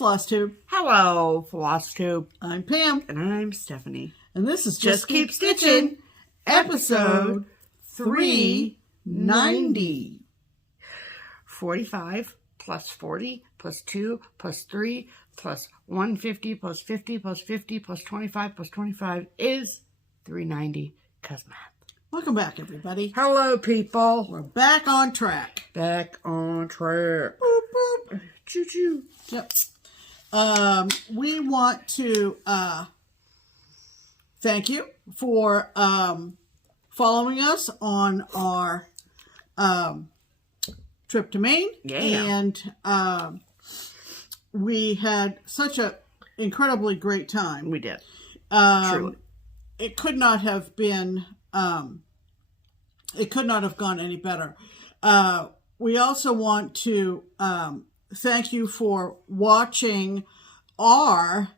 FlossTube. Hello, FlossTube. I'm Pam. And I'm Stephanie. And this is Just Keep Stitching, episode 390. 45 plus 40 plus 2 plus 3 plus 150 plus 50 plus 50 plus 25 plus 25 is 390 because math. Welcome back, everybody. Hello, people. We're back on track. Back on track. Boop, boop. Choo-choo. Yep. We want to thank you for following us on our trip to Maine. Yeah. And we had such an incredibly great time. We did. Truly. It could not have been, it could not have gone any better. We also want to thank you for watching our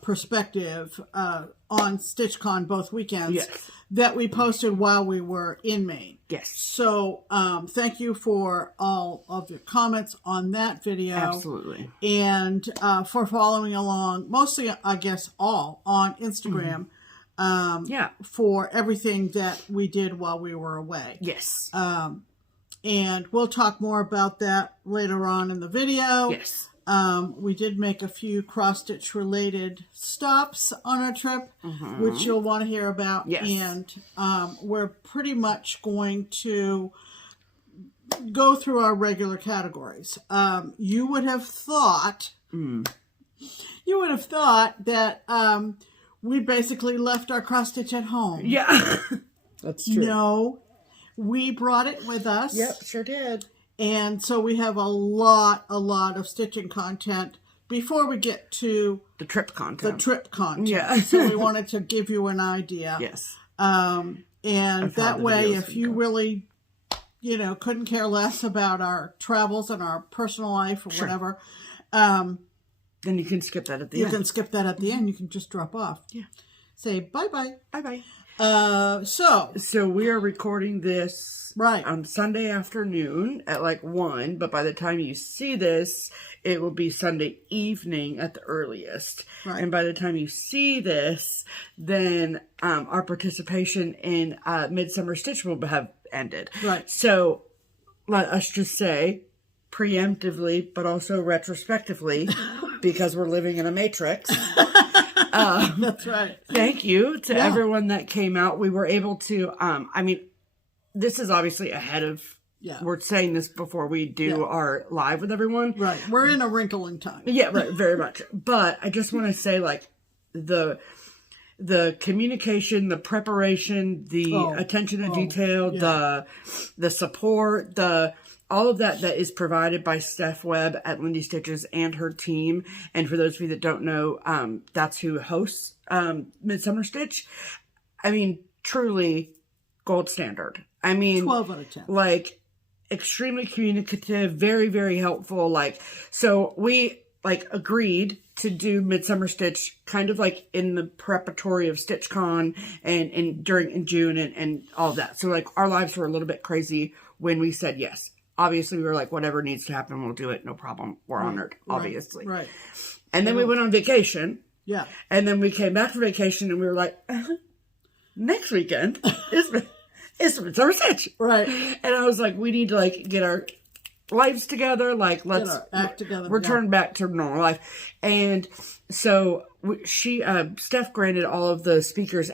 perspective on StitchCon both weekends. Yes. That we posted while we were in Maine. Yes. So thank you for all of your comments on that video. Absolutely. And for following along, mostly, I guess, all on Instagram. Yeah. For everything that we did while we were away. Yes. And we'll talk more about that later on in the video. Yes. We did make a few cross-stitch related stops on our trip, which you'll want to hear about. Yes. And we're pretty much going to go through our regular categories. You would have thought that we basically left our cross-stitch at home. Yeah. That's true. No, we brought it with us. Yep, sure did. And so we have a lot of stitching content before we get to The trip content. Yeah. So we wanted to give you an idea. Yes. And that way, if you really, couldn't care less about our travels and our personal life or whatever, then you can skip that at the end. You can skip that at the end. You can just drop off. Yeah. Say bye-bye. Bye-bye. So we are recording this right on Sunday afternoon at like 1, but by the time you see this, it will be Sunday evening at the earliest. Right. And by the time you see this, then our participation in Midsummer Stitch will have ended. Right. So let us just say, preemptively, but also retrospectively, because we're living in a matrix. That's right. Thank you to everyone that came out. We were able to, this is obviously ahead of, we're saying this before we do our live with everyone. Right. We're in a wrinkle in time. Yeah, right. Very much. But I just want to say, like, the communication, the preparation, the attention to detail, the support, all of that is provided by Steph Webb at Lindy Stitches and her team. And for those of you that don't know, that's who hosts Midsummer Stitch. I mean, truly gold standard. I mean, 12 out of 10. Like, extremely communicative, very, very helpful. Like, so we agreed to do Midsummer Stitch kind of like in the preparatory of StitchCon and in June and all of that. So like our lives were a little bit crazy when we said yes. Obviously, we were like, whatever needs to happen, we'll do it. No problem. We're honored, obviously. Right. And then we went on vacation. Yeah. And then we came back from vacation and we were like, next weekend is Midsummer Stitch. Right. And I was like, we need to get our lives together. Let's get our act together. Return back to normal life. And so Steph granted all of the speakers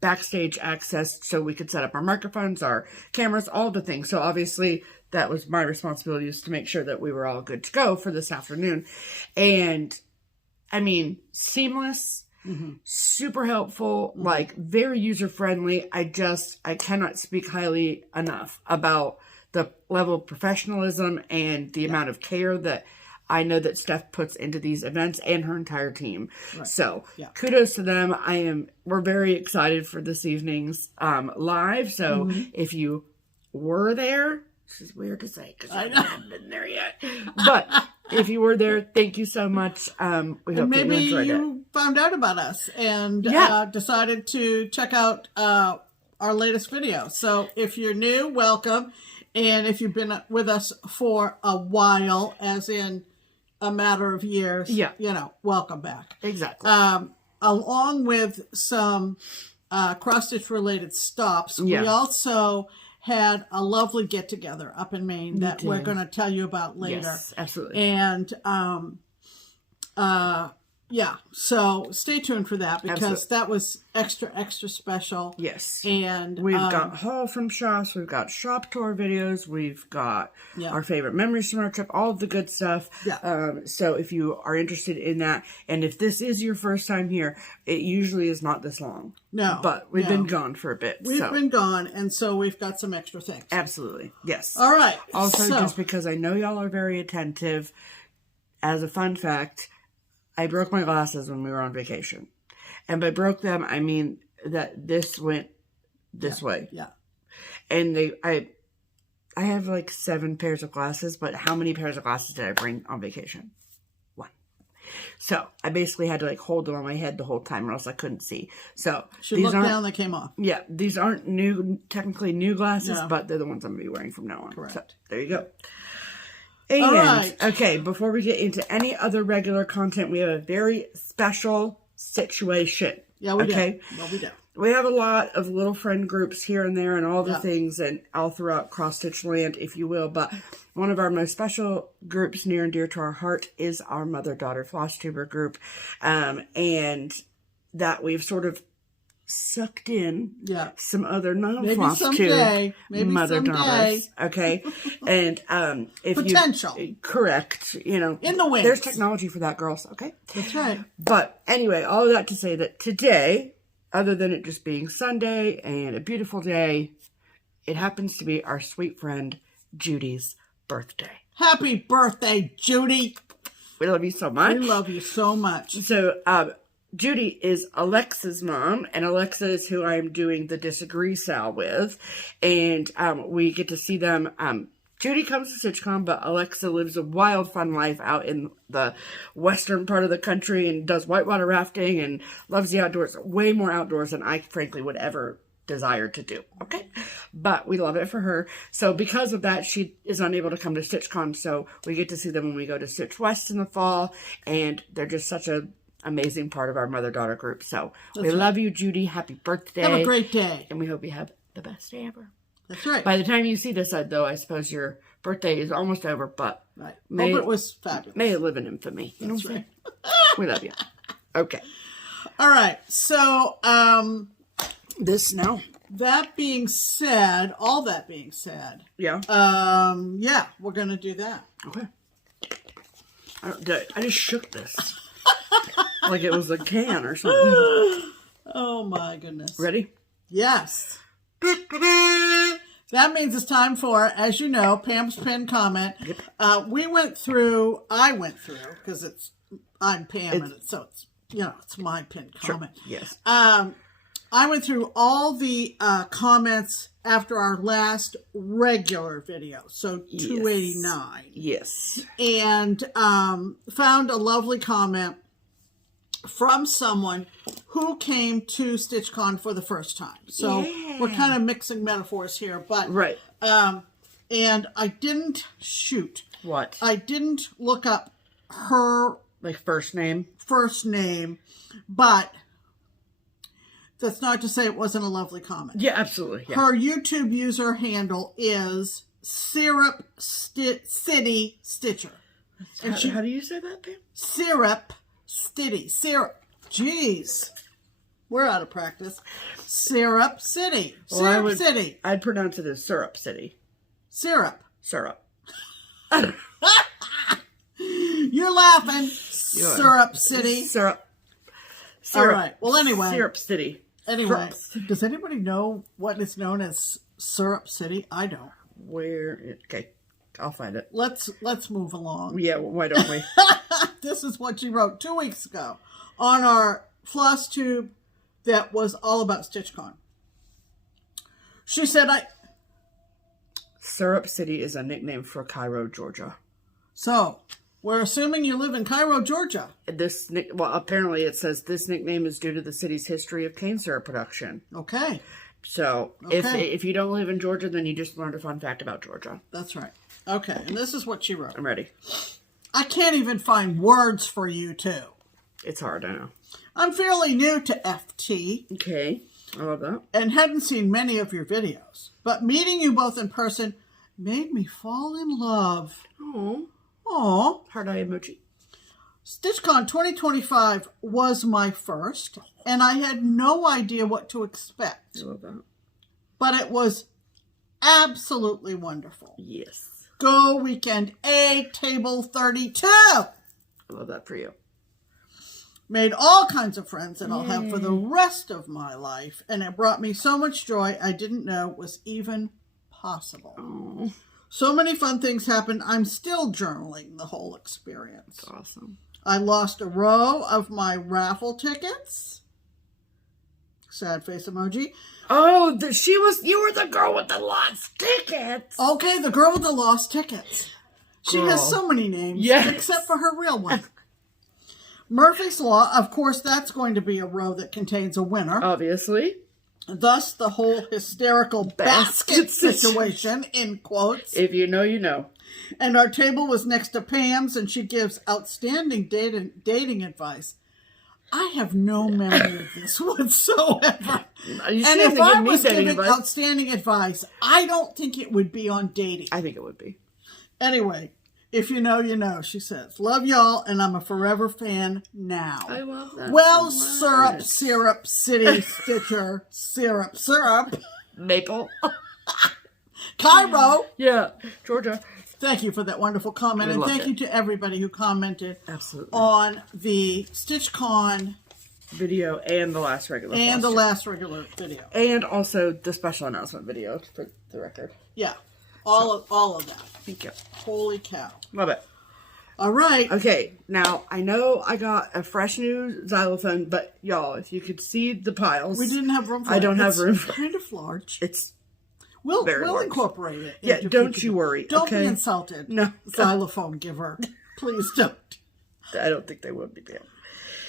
backstage access so we could set up our microphones, our cameras, all the things. So obviously that was my responsibility, is to make sure that we were all good to go for this afternoon. And I mean, seamless, super helpful, very user friendly. I cannot speak highly enough about the level of professionalism and the amount of care that I know that Steph puts into these events and her entire team. Right. So kudos to them. We're very excited for this evening's live. So if you were there, this is weird to say because I haven't been there yet. But if you were there, thank you so much. We hope that you enjoyed it. Maybe you found out about us and decided to check out our latest video. So if you're new, welcome. And if you've been with us for a while, as in a matter of years, Yeah. welcome back. Exactly. Along with some cross-stitch related stops, Yeah. we also had a lovely get-together up in Maine that we're going to tell you about later. Yes, absolutely. And so stay tuned for that, because that was extra special. Yes. And we've got haul from shops, we've got shop tour videos, we've got our favorite memories from our trip, all of the good stuff. Yeah. So if you are interested in that, and if this is your first time here, it usually is not this long. No. But we've been gone for a bit. We've been gone, and so we've got some extra things. Absolutely. Yes. All right. Also, just because I know y'all are very attentive, as a fun fact, I broke my glasses when we were on vacation. And by broke them, I mean that this went this way. Yeah. And I have like 7 pairs of glasses, but how many pairs of glasses did I bring on vacation? 1. So I basically had to like hold them on my head the whole time, or else I couldn't see. So Should look down, they came off. Yeah, these aren't technically new glasses, but they're the ones I'm going to be wearing from now on. Correct. So there you go. And, okay, before we get into any other regular content, we have a very special situation. Yeah, we do. Well, we do. We have a lot of little friend groups here and there and all the things, and all throughout cross-stitch land, if you will. But one of our most special groups near and dear to our heart is our mother-daughter FlossTuber group. And that we've sort of sucked in some other non-FlossTube mother daughters. Okay. And if potential. Correct. In the wings. There's technology for that, girls. Okay. That's right. But anyway, all of that to say that today, other than it just being Sunday and a beautiful day, it happens to be our sweet friend Judy's birthday. Happy birthday, Judy. We love you so much. We love you so much. So, Judy is Alexa's mom, and Alexa is who I'm doing the Disagree SAL with, and we get to see them. Judy comes to StitchCon, but Alexa lives a wild, fun life out in the western part of the country and does whitewater rafting and loves the outdoors, way more outdoors than I, frankly, would ever desire to do. Okay? But we love it for her. So because of that, she is unable to come to StitchCon, so we get to see them when we go to Stitch West in the fall, and they're just such a amazing part of our mother-daughter group. So we love you, Judy. Happy birthday. Have a great day. And we hope you have the best day ever. That's right. By the time you see this, though, I suppose your birthday is almost over, but hope it was fabulous. May it live in infamy. You know what I'm saying? We love you. Okay. All right. So, all that being said, yeah, we're going to do that. Okay. I just shook this. Like it was a can or something. Oh my goodness. Ready? Yes. That means it's time for, as you know, Pam's pinned comment. Yep. I went through, because I'm Pam, and it's my pinned comment. Sure. Yes. I went through all the comments after our last regular video, so 289. Yes. And found a lovely comment from someone who came to StitchCon for the first time. So we're kind of mixing metaphors here, but right. And I didn't What? I didn't look up her first name, but that's not to say it wasn't a lovely comment. Yeah, absolutely. Yeah. Her YouTube user handle is Syrup City Stitcher. And how do you say that, Pam? Syrup. Jeez. We're out of practice. Syrup City. City. I'd pronounce it as Syrup City. Syrup. You're laughing. Syrup City. Syrup. All right. Well, anyway. Syrup City. Anyway. Does anybody know what is known as Syrup City? I don't. Okay. I'll find it. Let's move along. Yeah, why don't we? This is what she wrote 2 weeks ago on our FlossTube that was all about StitchCon. She said, Syrup City is a nickname for Cairo, Georgia. So, we're assuming you live in Cairo, Georgia. Apparently it says this nickname is due to the city's history of cane syrup production. Okay. So, if you don't live in Georgia, then you just learned a fun fact about Georgia. That's right. Okay, and this is what she wrote. I'm ready. I can't even find words for you two. It's hard, I know. I'm fairly new to FT. Okay. I love that. And hadn't seen many of your videos. But meeting you both in person made me fall in love. Oh. Aw. Heart eye emoji. StitchCon 2025 was my first, and I had no idea what to expect. I love that. But it was absolutely wonderful. Yes. Go Weekend A, Table 32. I love that for you. Made all kinds of friends that I'll have for the rest of my life, and it brought me so much joy I didn't know was even possible. Oh. So many fun things happened. I'm still journaling the whole experience. That's awesome. I lost a row of my raffle tickets. Sad face emoji. Oh, you were the girl with the lost tickets. Okay, the girl with the lost tickets. She has so many names, yes, except for her real one. Murphy's Law, of course, that's going to be a row that contains a winner. Obviously. Thus, the whole hysterical basket situation, in quotes. If you know, you know. And our table was next to Pam's, and she gives outstanding dating advice. I have no memory of this whatsoever. And if I was giving outstanding advice, I don't think it would be on dating. I think it would be. Anyway, if you know, you know, she says. Love y'all, and I'm a forever fan now. I love that. Well, so syrup, city, stitcher, syrup. Maple. Cairo. Yeah, Georgia. Thank you for that wonderful comment, and thank you to everybody who commented on the StitchCon video and the last regular video, and also the special announcement video for the record. Yeah, all of that. Thank you. Holy cow! Love it. All right. Okay, now I know I got a fresh new xylophone, but y'all, if you could see the piles, we didn't have room for it. I don't have room for it. It's kind of large. We'll incorporate it. Yeah, don't you worry. Don't be insulted. No. Xylophone giver. Please don't. I don't think they would be, Pam.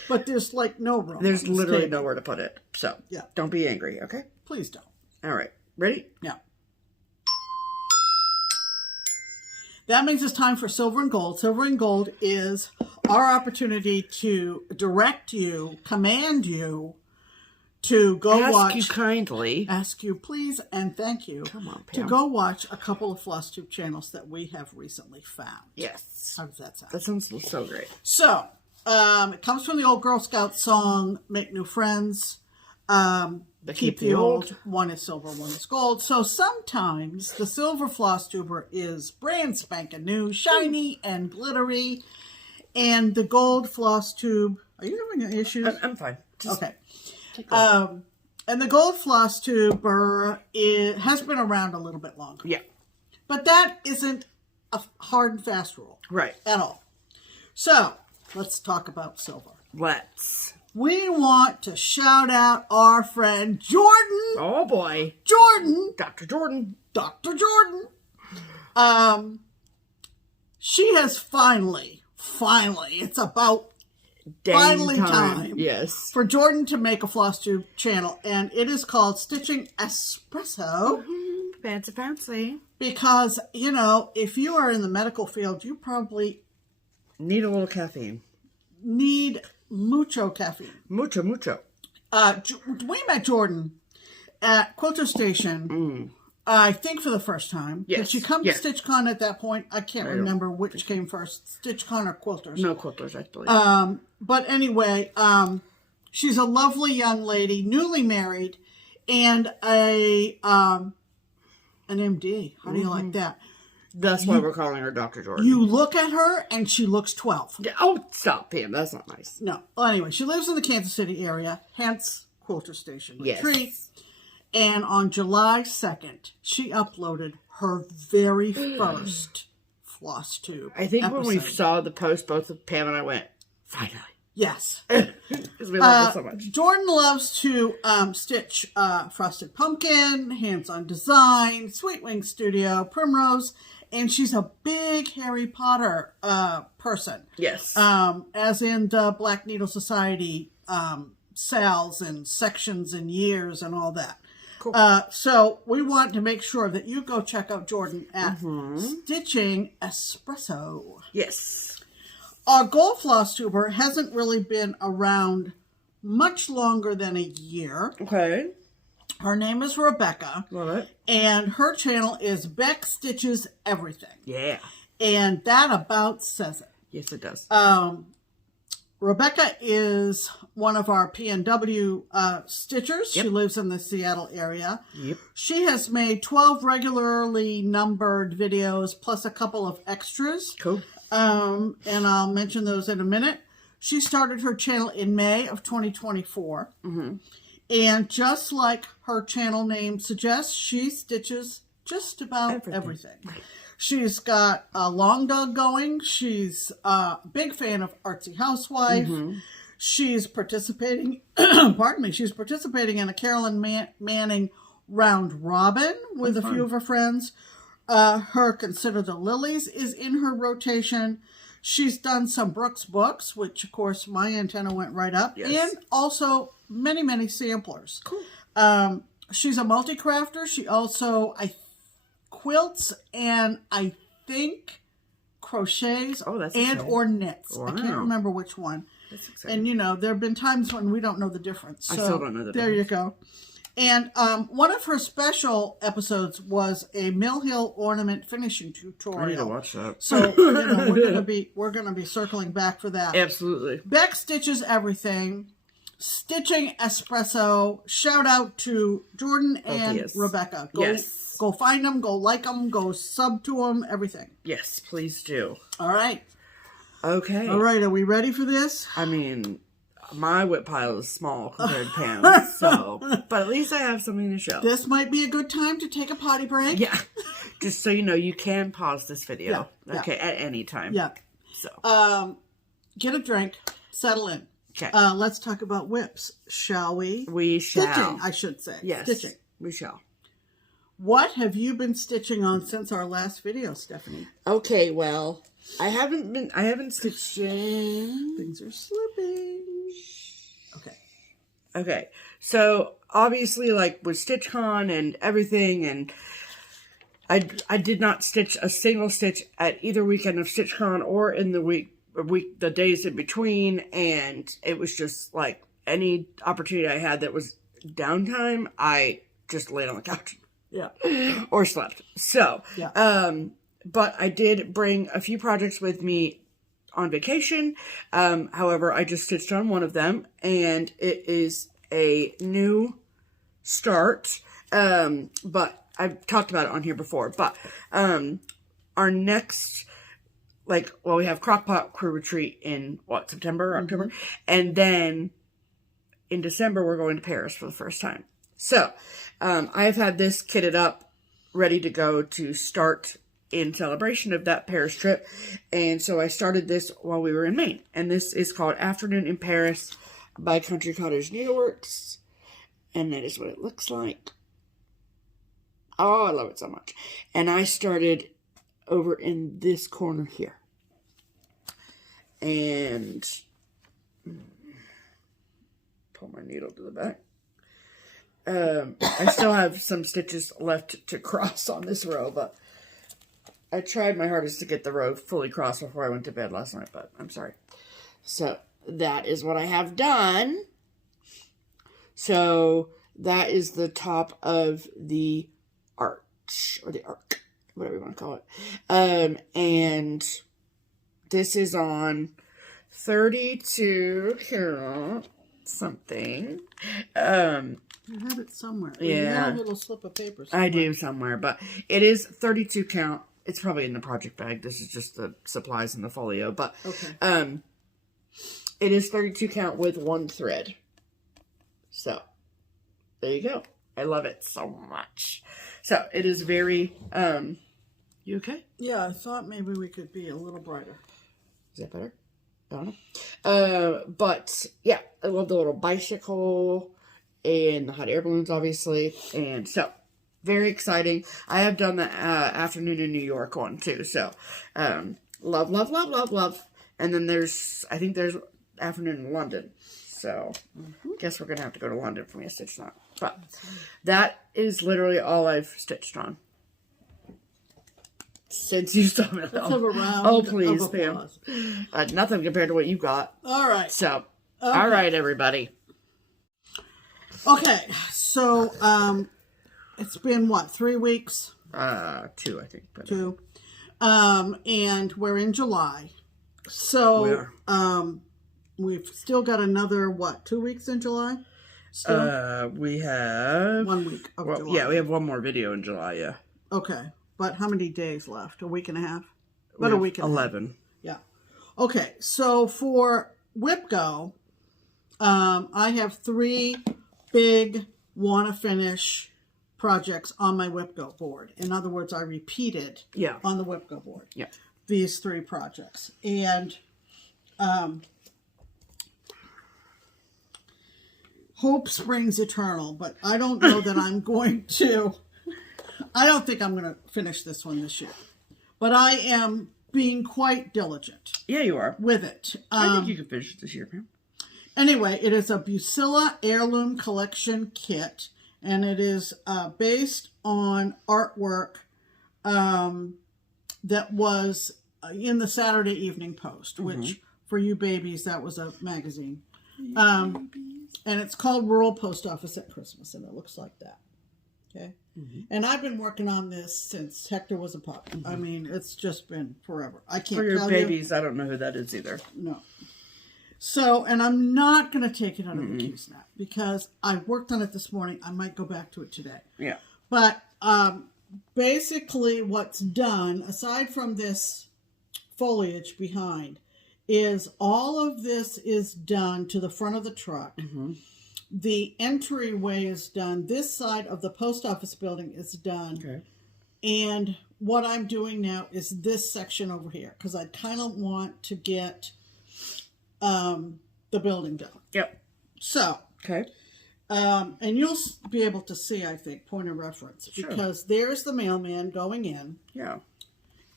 But there's like no room. There's literally nowhere to put it. So, yeah. Don't be angry, okay? Please don't. All right. Ready? Yeah. That means it's time for Silver and Gold. Silver and Gold is our opportunity to direct you, command you, to go watch. Ask you kindly. Ask you, please, and thank you. Come on, Pam. To go watch a couple of FlossTube channels that we have recently found. Yes. How does that sound? That sounds so great. So, it comes from the old Girl Scout song, Make New Friends. Keep the old. One is silver, one is gold. So sometimes the silver FlossTuber is brand spanking new, shiny and glittery. And the gold FlossTube... Are you having issues? I'm fine. Okay. And the gold FlossTuber has been around a little bit longer. Yeah. But that isn't a hard and fast rule. Right. At all. So, let's talk about silver. Let's. We want to shout out our friend Jordyn. Oh, boy. Jordyn. Dr. Jordyn. Dr. Jordyn. She has finally, it's about finally time. Yes. For Jordyn to make a FlossTube channel. And it is called Stitching Espresso. Mm-hmm. Fancy. Because, you know, if you are in the medical field, you probably need a little caffeine. Need mucho caffeine. Mucho. We met Jordyn at Quilter Station, I think for the first time. Yes. Did she come to StitchCon at that point? I can't remember which came first, StitchCon or Quilters. No, Quilters, I believe. But anyway, she's a lovely young lady, newly married, and an MD. How do you like that? That's why we're calling her Dr. Jordyn. You look at her, and she looks 12. Oh, stop, Pam. That's not nice. No. Well, anyway, she lives in the Kansas City area, hence Quilter Station Retreat. Yes. And on July 2nd, she uploaded her very first FlossTube I think episode. when we saw the post, both of Pam and I went, finally. Yes. Because we love it so much. Jordyn loves to stitch Frosted Pumpkin, Hands-On Design, Sweet Wing Studio, Primrose, and she's a big Harry Potter person. Yes. As in the Black Needle Society SALs and sections and years and all that. Cool. So we want to make sure that you go check out Jordyn at Stitching Espresso. Yes. Our gold FlossTuber hasn't really been around much longer than a year. Okay. Her name is Rebecca. Love it. And her channel is Beck Stitches Everything. Yeah. And that about says it. Yes, it does. Rebecca is one of our PNW stitchers. Yep. She lives in the Seattle area. Yep. She has made 12 regularly numbered videos plus a couple of extras. Cool. And I'll mention those in a minute. She started her channel in May of 2024. Mm-hmm. And just like her channel name suggests, she stitches just about everything. She's got a long dog going. She's a big fan of Artsy Housewife. Mm-hmm. She's participating, pardon me, she's participating in a Carolyn Manning round robin with a few of her friends. Her Consider the Lilies is in her rotation. She's done some Brooks books, which of course my antenna went right up. Yes. And also many, many samplers. Cool. She's a multi-crafter. She also, quilts and I think crochets or knits. Wow. I can't remember which one. That's exciting. And you know, there have been times when we don't know the difference. So I still don't know the difference. There you go. And one of her special episodes was a Mill Hill ornament finishing tutorial. I need to watch that. So you know, we're gonna be circling back for that. Absolutely. Beck Stitches Everything. Stitching Espresso. Shout out to Jordyn and Rebecca. Go find them. Go like them. Go sub to them. Everything. Yes, please do. All right. Okay. All right. Are we ready for this? I mean, my whip pile is small compared to Pam's, but at least I have something to show. This might be a good time to take a potty break. Yeah. Just so you know, you can pause this video. Yeah. Okay, at any time. Yeah. So. Get a drink. Settle in. Okay. Let's talk about whips, shall we? We shall. Stitching, I should say. Yes. Stitching. We shall. What have you been stitching on since our last video, Stephanie? Okay, well, I haven't stitched in. Things are slipping. Okay. So, obviously, like, with StitchCon and everything, and I did not stitch a single stitch at either weekend of StitchCon or in the the days in between, and it was just, like, any opportunity I had that was downtime, I just laid on the couch. Yeah. Or slept. So, but I did bring a few projects with me on vacation. However, I just stitched on one of them, and it is a new start. But I've talked about it on here before. But our next, we have Crockpot Crew Retreat in, September or October? Mm-hmm. And then in December, we're going to Paris for the first time. So, I've had this kitted up, ready to go to start in celebration of that Paris trip. And so I started this while we were in Maine. And this is called Afternoon in Paris by Cottage Needleworks. And that is what it looks like. Oh, I love it so much. And I started over in this corner here. And pull my needle to the back. I still have some stitches left to cross on this row, but I tried my hardest to get the row fully crossed before I went to bed last night, but I'm sorry. So that is what I have done. So that is the top of the arch, or the arc, whatever you want to call it. And this is on 32 count something. You have it somewhere. Yeah. You have a little slip of paper somewhere. I do somewhere, but it is 32 count. It's probably in the project bag. This is just the supplies and the folio, but it is 32 count with one thread. So there you go. I love it so much. So it is very, you okay? Yeah, I thought maybe we could be a little brighter. Is that better? I don't know. But yeah, I love the little bicycle and the hot air balloons, obviously. And so, very exciting. I have done the Afternoon in New York one, too. So, love, love, love, love, love. And then I think there's Afternoon in London. So, guess we're going to have to go to London for me to stitch that. But that is literally all I've stitched on. Since you saw me. Let's have a round Oh, please, of Pam. applause. Nothing compared to what you got. All right. So, all right, everybody. Okay, so it's been what, 3 weeks? 2, I think. But 2. And we're in July. So we've still got another, what, 2 weeks in July? Still? We have 1 week of July. Yeah, we have one more video in July, yeah. Okay. But how many days left? A week and a half? About a week and 11. a half. Yeah. Okay, so for WhipGo, I have 3 big wanna-finish projects on my WhipGo board. In other words, I repeated on the WhipGo board these 3 projects. And hope springs eternal, but I don't know that I'm going to... I don't think I'm going to finish this one this year. But I am being quite diligent. Yeah, you are. With it. I think you can finish it this year, man. Anyway, it is a Bucilla Heirloom Collection kit. And it is based on artwork that was in the Saturday Evening Post, which for you babies, that was a magazine. And it's called Rural Post Office at Christmas, and it looks like that. Okay? And I've been working on this since Hector was a pup. I mean, it's just been forever. I can't tell you. For your babies, I don't know who that is either. No. So, and I'm not going to take it out of the key snap because I worked on it this morning. I might go back to it today. Yeah. But basically what's done, aside from this foliage behind, is all of this is done to the front of the truck. The entryway is done. This side of the post office building is done. Okay. And what I'm doing now is this section over here because I kind of want to get the building done. Yep. So. Okay. And you'll be able to see, I think, point of reference. Sure. Because there's the mailman going in. Yeah.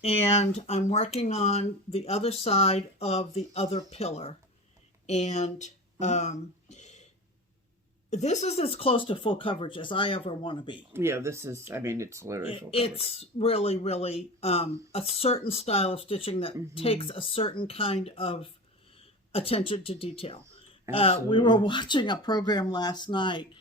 And I'm working on the other side of the other pillar. And this is as close to full coverage as I ever want to be. Yeah, this is, I mean, it's literally full coverage. It's really, really a certain style of stitching that takes a certain kind of attention to detail. We were watching a program last night,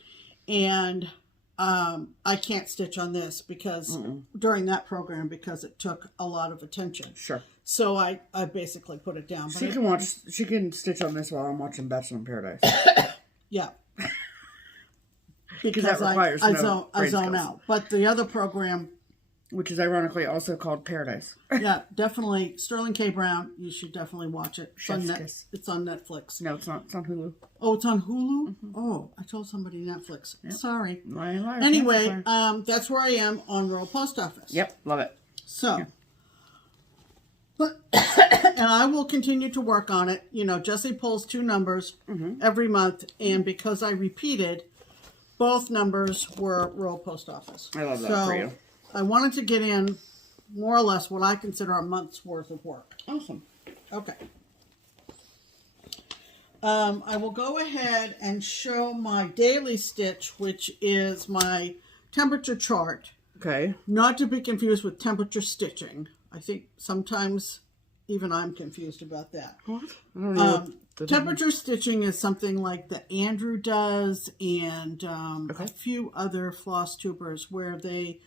and I can't stitch on this because during that program because it took a lot of attention. Sure. So I basically put it down. But she can stitch on this while I'm watching Bachelor in Paradise. Yeah. Because that requires I zone out. But the other program, which is ironically also called Paradise. Yeah, definitely. Sterling K. Brown. You should definitely watch it. It's on Netflix. No, it's not. It's on Hulu. Oh, it's on Hulu? Oh, I told somebody Netflix. Yep. Sorry. Liar. Anyway, that's where I am on Rural Post Office. Yep, love it. So, and I will continue to work on it. You know, Jessie pulls 2 numbers every month, and because I repeated, both numbers were Rural Post Office. I love that for you. I wanted to get in more or less what I consider a month's worth of work. Awesome. Okay. I will go ahead and show my daily stitch, which is my temperature chart. Okay. Not to be confused with temperature stitching. I think sometimes even I'm confused about that. What? I don't know. Temperature stitching is something like that Andrew does and a few other FlossTubers where they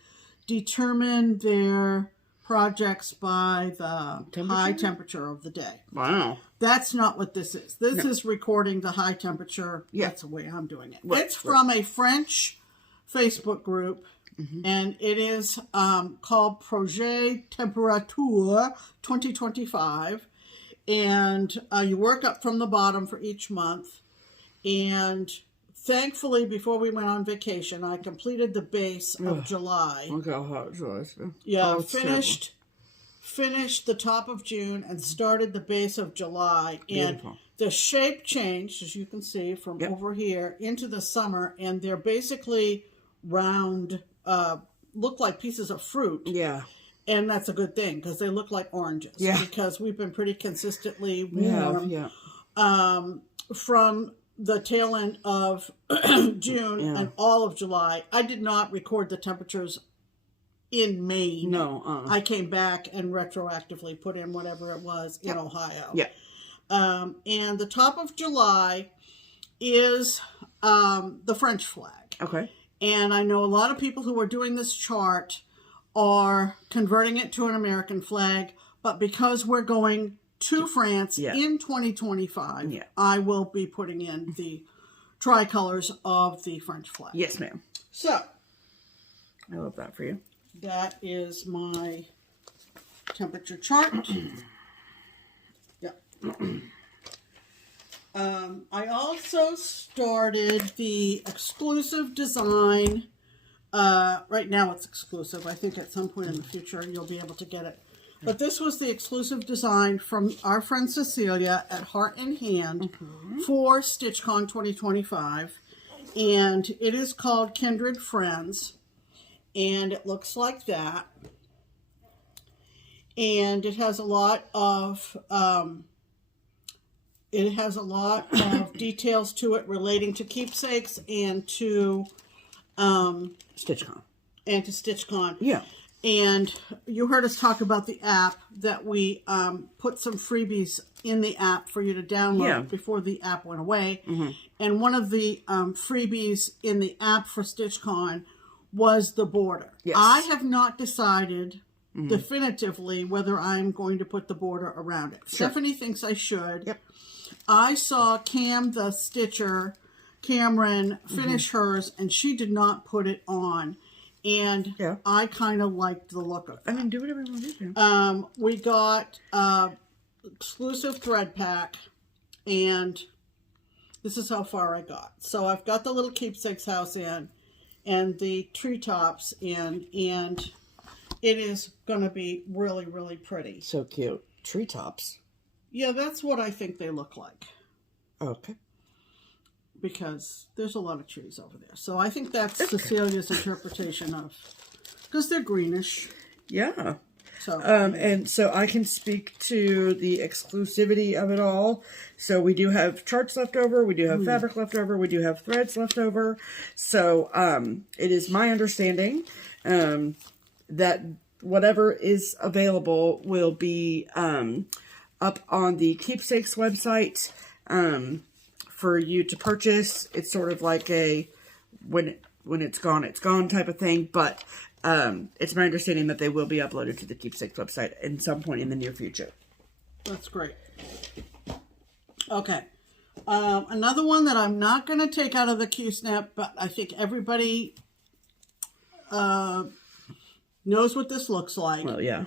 determine their projects by the high temperature of the day. Wow. That's not what this is. This is recording the high temperature. Yeah. That's the way I'm doing it. Right, it's from a French Facebook group, and it is called Projet Temperature 2025. And you work up from the bottom for each month. And thankfully, before we went on vacation, I completed the base of July. Look how hot July's been. Yeah, finished the top of June and started the base of July. Beautiful. And the shape changed, as you can see, from over here into the summer. And they're basically round, look like pieces of fruit. Yeah. And that's a good thing because they look like oranges. Yeah. Because we've been pretty consistently warm. Yeah. From the tail end of June and all of July. I did not record the temperatures in Maine. No. I came back and retroactively put in whatever it was in Ohio. Yeah. And the top of July is the French flag. Okay. And I know a lot of people who are doing this chart are converting it to an American flag, but because we're going to France in 2025, I will be putting in the tricolors of the French flag. Yes, ma'am. So, I love that for you. That is my temperature chart. I also started the exclusive design. Right now it's exclusive. I think at some point in the future you'll be able to get it. But this was the exclusive design from our friend Cecilia at Heart and Hand for StitchCon 2025. And it is called Kindred Friends. And it looks like that. And it has a lot of details to it relating to Keepsakes and to StitchCon. And to StitchCon. Yeah. And you heard us talk about the app that we put some freebies in the app for you to download before the app went away. And one of the freebies in the app for StitchCon was the border. Yes. I have not decided definitively whether I'm going to put the border around it. Sure. Stephanie thinks I should. Yep. I saw Cam the Stitcher, Cameron, finish hers, and she did not put it on. And I kind of liked the look of it. I mean, do whatever you want to do. We got exclusive thread pack, and this is how far I got. So I've got the little Keepsakes house in, and the treetops in, and it is going to be really, really pretty. So cute. Treetops. Yeah, that's what I think they look like. Okay. Because there's a lot of trees over there. So I think that's Cecilia's interpretation of, because they're greenish. Yeah. So and so I can speak to the exclusivity of it all. So we do have charts left over. We do have fabric left over. We do have threads left over. So it is my understanding that whatever is available will be up on the Keepsakes website for you to purchase. It's sort of like a when it's gone type of thing. But it's my understanding that they will be uploaded to the Keepsakes website at some point in the near future. That's great. Okay. Another one that I'm not going to take out of the Q-Snap, but I think everybody knows what this looks like. Well, yeah.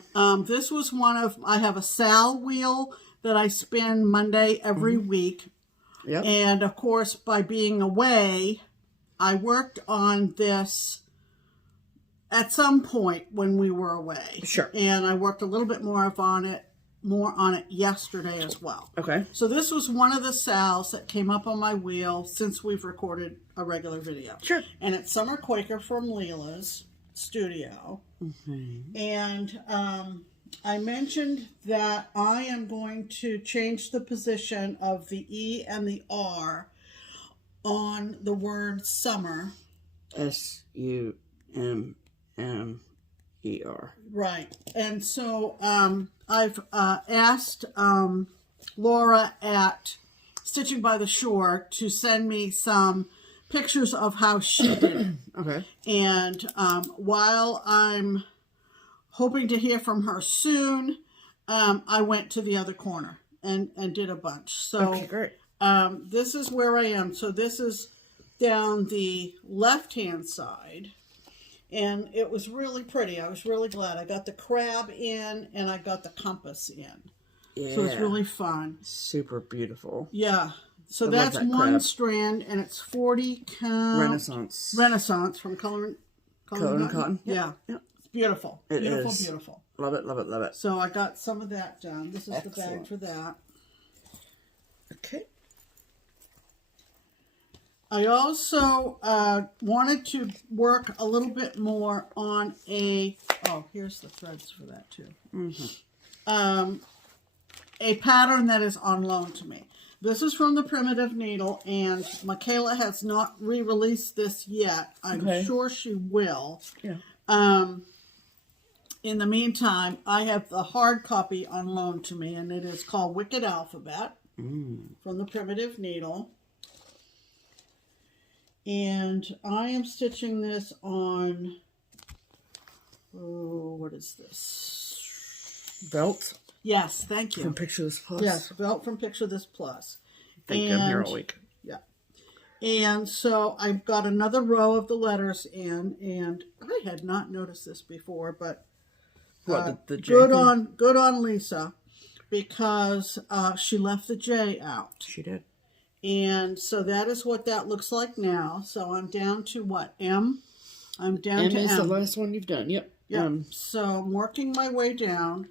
This was one of, I have a SAL wheel that I spin Monday every week. Yep. And of course, by being away, I worked on this at some point when we were away. Sure. And I worked a little bit more on it yesterday as well. Okay. So this was one of the SALs that came up on my wheel since we've recorded a regular video. Sure. And it's Summer Quaker from Lila's studio. And I mentioned that I am going to change the position of the E and the R on the word summer. SUMMER. Right. And so I've asked Laura at Stitching by the Shore to send me some pictures of how she did it. Okay. And while I'm hoping to hear from her soon, I went to the other corner and did a bunch. So okay, great. This is where I am. So this is down the left-hand side. And it was really pretty. I was really glad. I got the crab in and I got the compass in. Yeah. So it's really fun. Super beautiful. Yeah. So I that's love that one crab. strand, and it's 40 count. Renaissance from Color and Cotton. Yeah. Yep. It's beautiful. It beautiful, is. beautiful. Love it, love it, love it. So I got some of that done. This is the bag Excellent. for that. Okay. I also wanted to work a little bit more on here's the threads for that too. A pattern that is on loan to me. This is from the Primitive Needle, and Michaela has not re-released this yet. I'm sure she will. Yeah. in the meantime, I have the hard copy on loan to me, and it is called Wicked Alphabet from the Primitive Needle. And I am stitching this on, oh, what is this? Belt? Yes, thank you. From Picture This Plus? Yes, belt from Picture This Plus. Thank you, I'm here all week. Yeah. And so I've got another row of the letters in, and I had not noticed this before, but the J good thing? good on Lisa, because she left the J out. She did. And so that is what that looks like now. So I'm down to what? M? I'm down to M. M is the last one you've done. Yep. Yep. So I'm working my way down.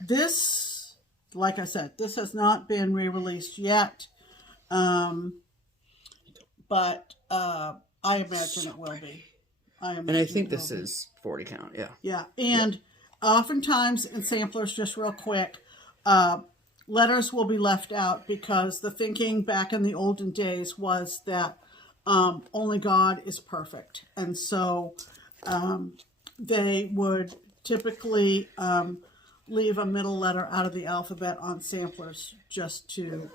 This, like I said, this has not been re-released yet. But I imagine it will be. And I think this is 40 count, yeah. Yeah, and oftentimes in samplers, just real quick, letters will be left out because the thinking back in the olden days was that only God is perfect. And so they would typically leave a middle letter out of the alphabet on samplers just to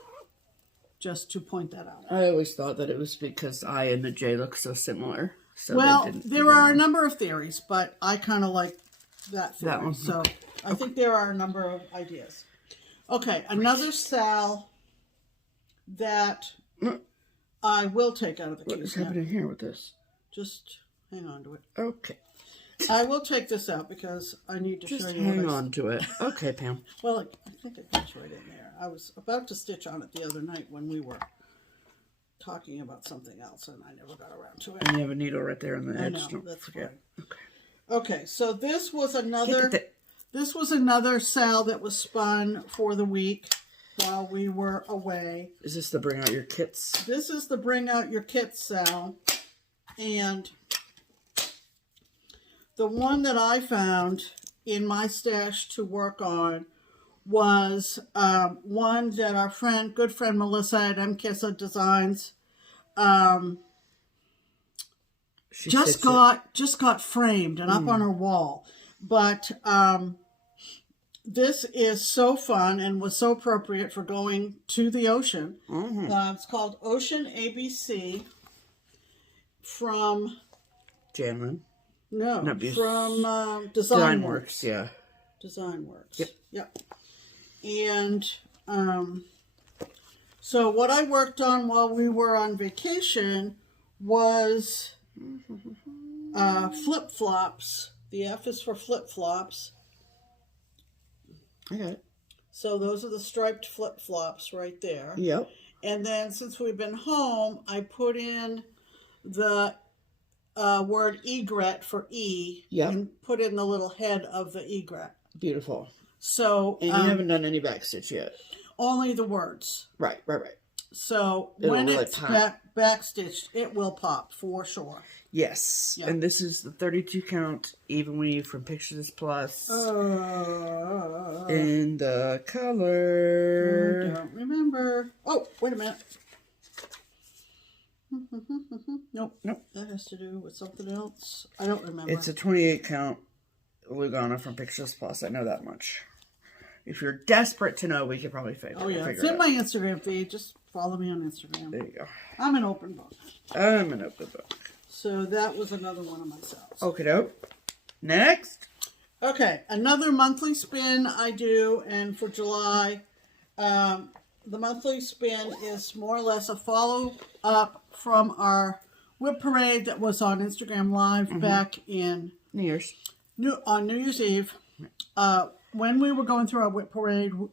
point that out. I always thought that it was because I and the J look so similar. So well, there are a number of theories, but I kind of like that theory. That one. So I think there are a number of ideas. Okay, another SAL that I will take out of the case. What's happening here with this? Just hang on to it. Okay. I will take this out because I need to show you. Just hang on to it. Okay, Pam. Well, I think it goes right in there. I was about to stitch on it the other night when we were talking about something else, and I never got around to it. And you have a needle right there on the edge. I know, Don't that's forget. fine. Okay, so this was another SAL that was spun for the week while we were away. Is this the Bring Out Your Kits? This is the Bring Out Your Kits SAL, and the one that I found in my stash to work on was one that our good friend Melissa at MKissa Designs just got framed and up on her wall. But this is so fun and was so appropriate for going to the ocean. It's called Ocean ABC from Janlin. No, from Design Works. Yeah. Design Works. Yep. And so what I worked on while we were on vacation was flip-flops. The F is for flip-flops. I got it. So those are the striped flip-flops right there. Yep. And then since we've been home, I put in the word egret for E, and put in the little head of the egret. Beautiful. So and you haven't done any backstitch yet. Only the words. Right. So It'll when really it's backstitched, it will pop for sure. Yes. Yep. And this is the 32 count even weave from Picture This Plus. In the color. I don't remember. Oh, wait a minute. Nope. That has to do with something else. I don't remember. It's a 28 count Lugana from Picture This Plus. I know that much. If you're desperate to know, we could probably figure it out. It's in my Instagram feed. Just follow me on Instagram. There you go. I'm an open book. So that was another one of my SALs. Okie doke. Next. Okay, another monthly spin I do, and for July, the monthly spin is more or less a follow-up from our whip parade that was on Instagram Live back in on New Year's Eve. When we were going through our whip parade, we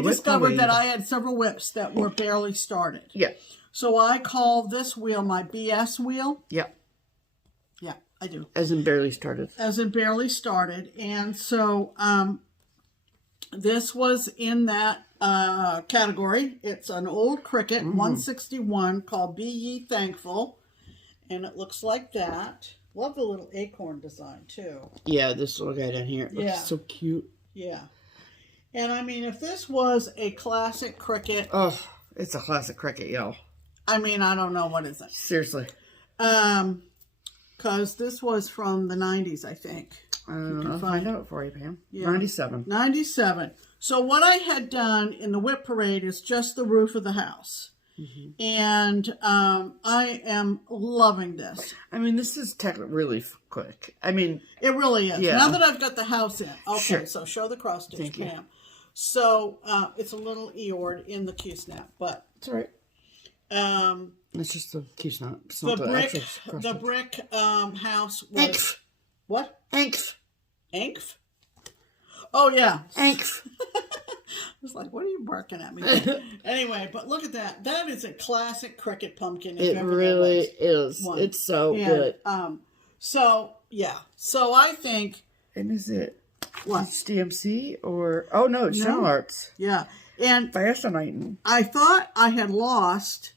discovered that I had several whips that were barely started. Yeah. So I call this wheel my BS wheel. Yeah. Yeah, I do. As in barely started. As in barely started. And so this was in that category. It's an old Cricut 161 called Be Ye Thankful. And it looks like that. Love the little acorn design too. Yeah, this little guy down here. It looks so cute. Yeah. And I mean, if this was a classic Cricut. Oh, it's a classic Cricut, y'all. I mean, I don't know what is it. Seriously. because this was from the 90s, I think. I'll find out for you, Pam. Yeah. 97. 97. So what I had done in the whip parade is just the roof of the house. And I am loving this. I mean, this is really quick. I mean, it really is. Yeah. Now that I've got the house in. Okay, Sure. so show the cross stitch, Thank you. Pam. So it's a little Eeyore in the Q-snap, but it's all right. It's just the keys not. It's the not brick house was Ankf. what? Ankf. Ankf? Oh yeah. Ankf. I was like, what are you barking at me? Anyway, but look at that. That is a classic cricket pumpkin. If It ever really there is. one. It's so And, good. So yeah. So I think And is it what? it's DMC or no, it's Channel Arts. Yeah. And Fascinating. I thought I had lost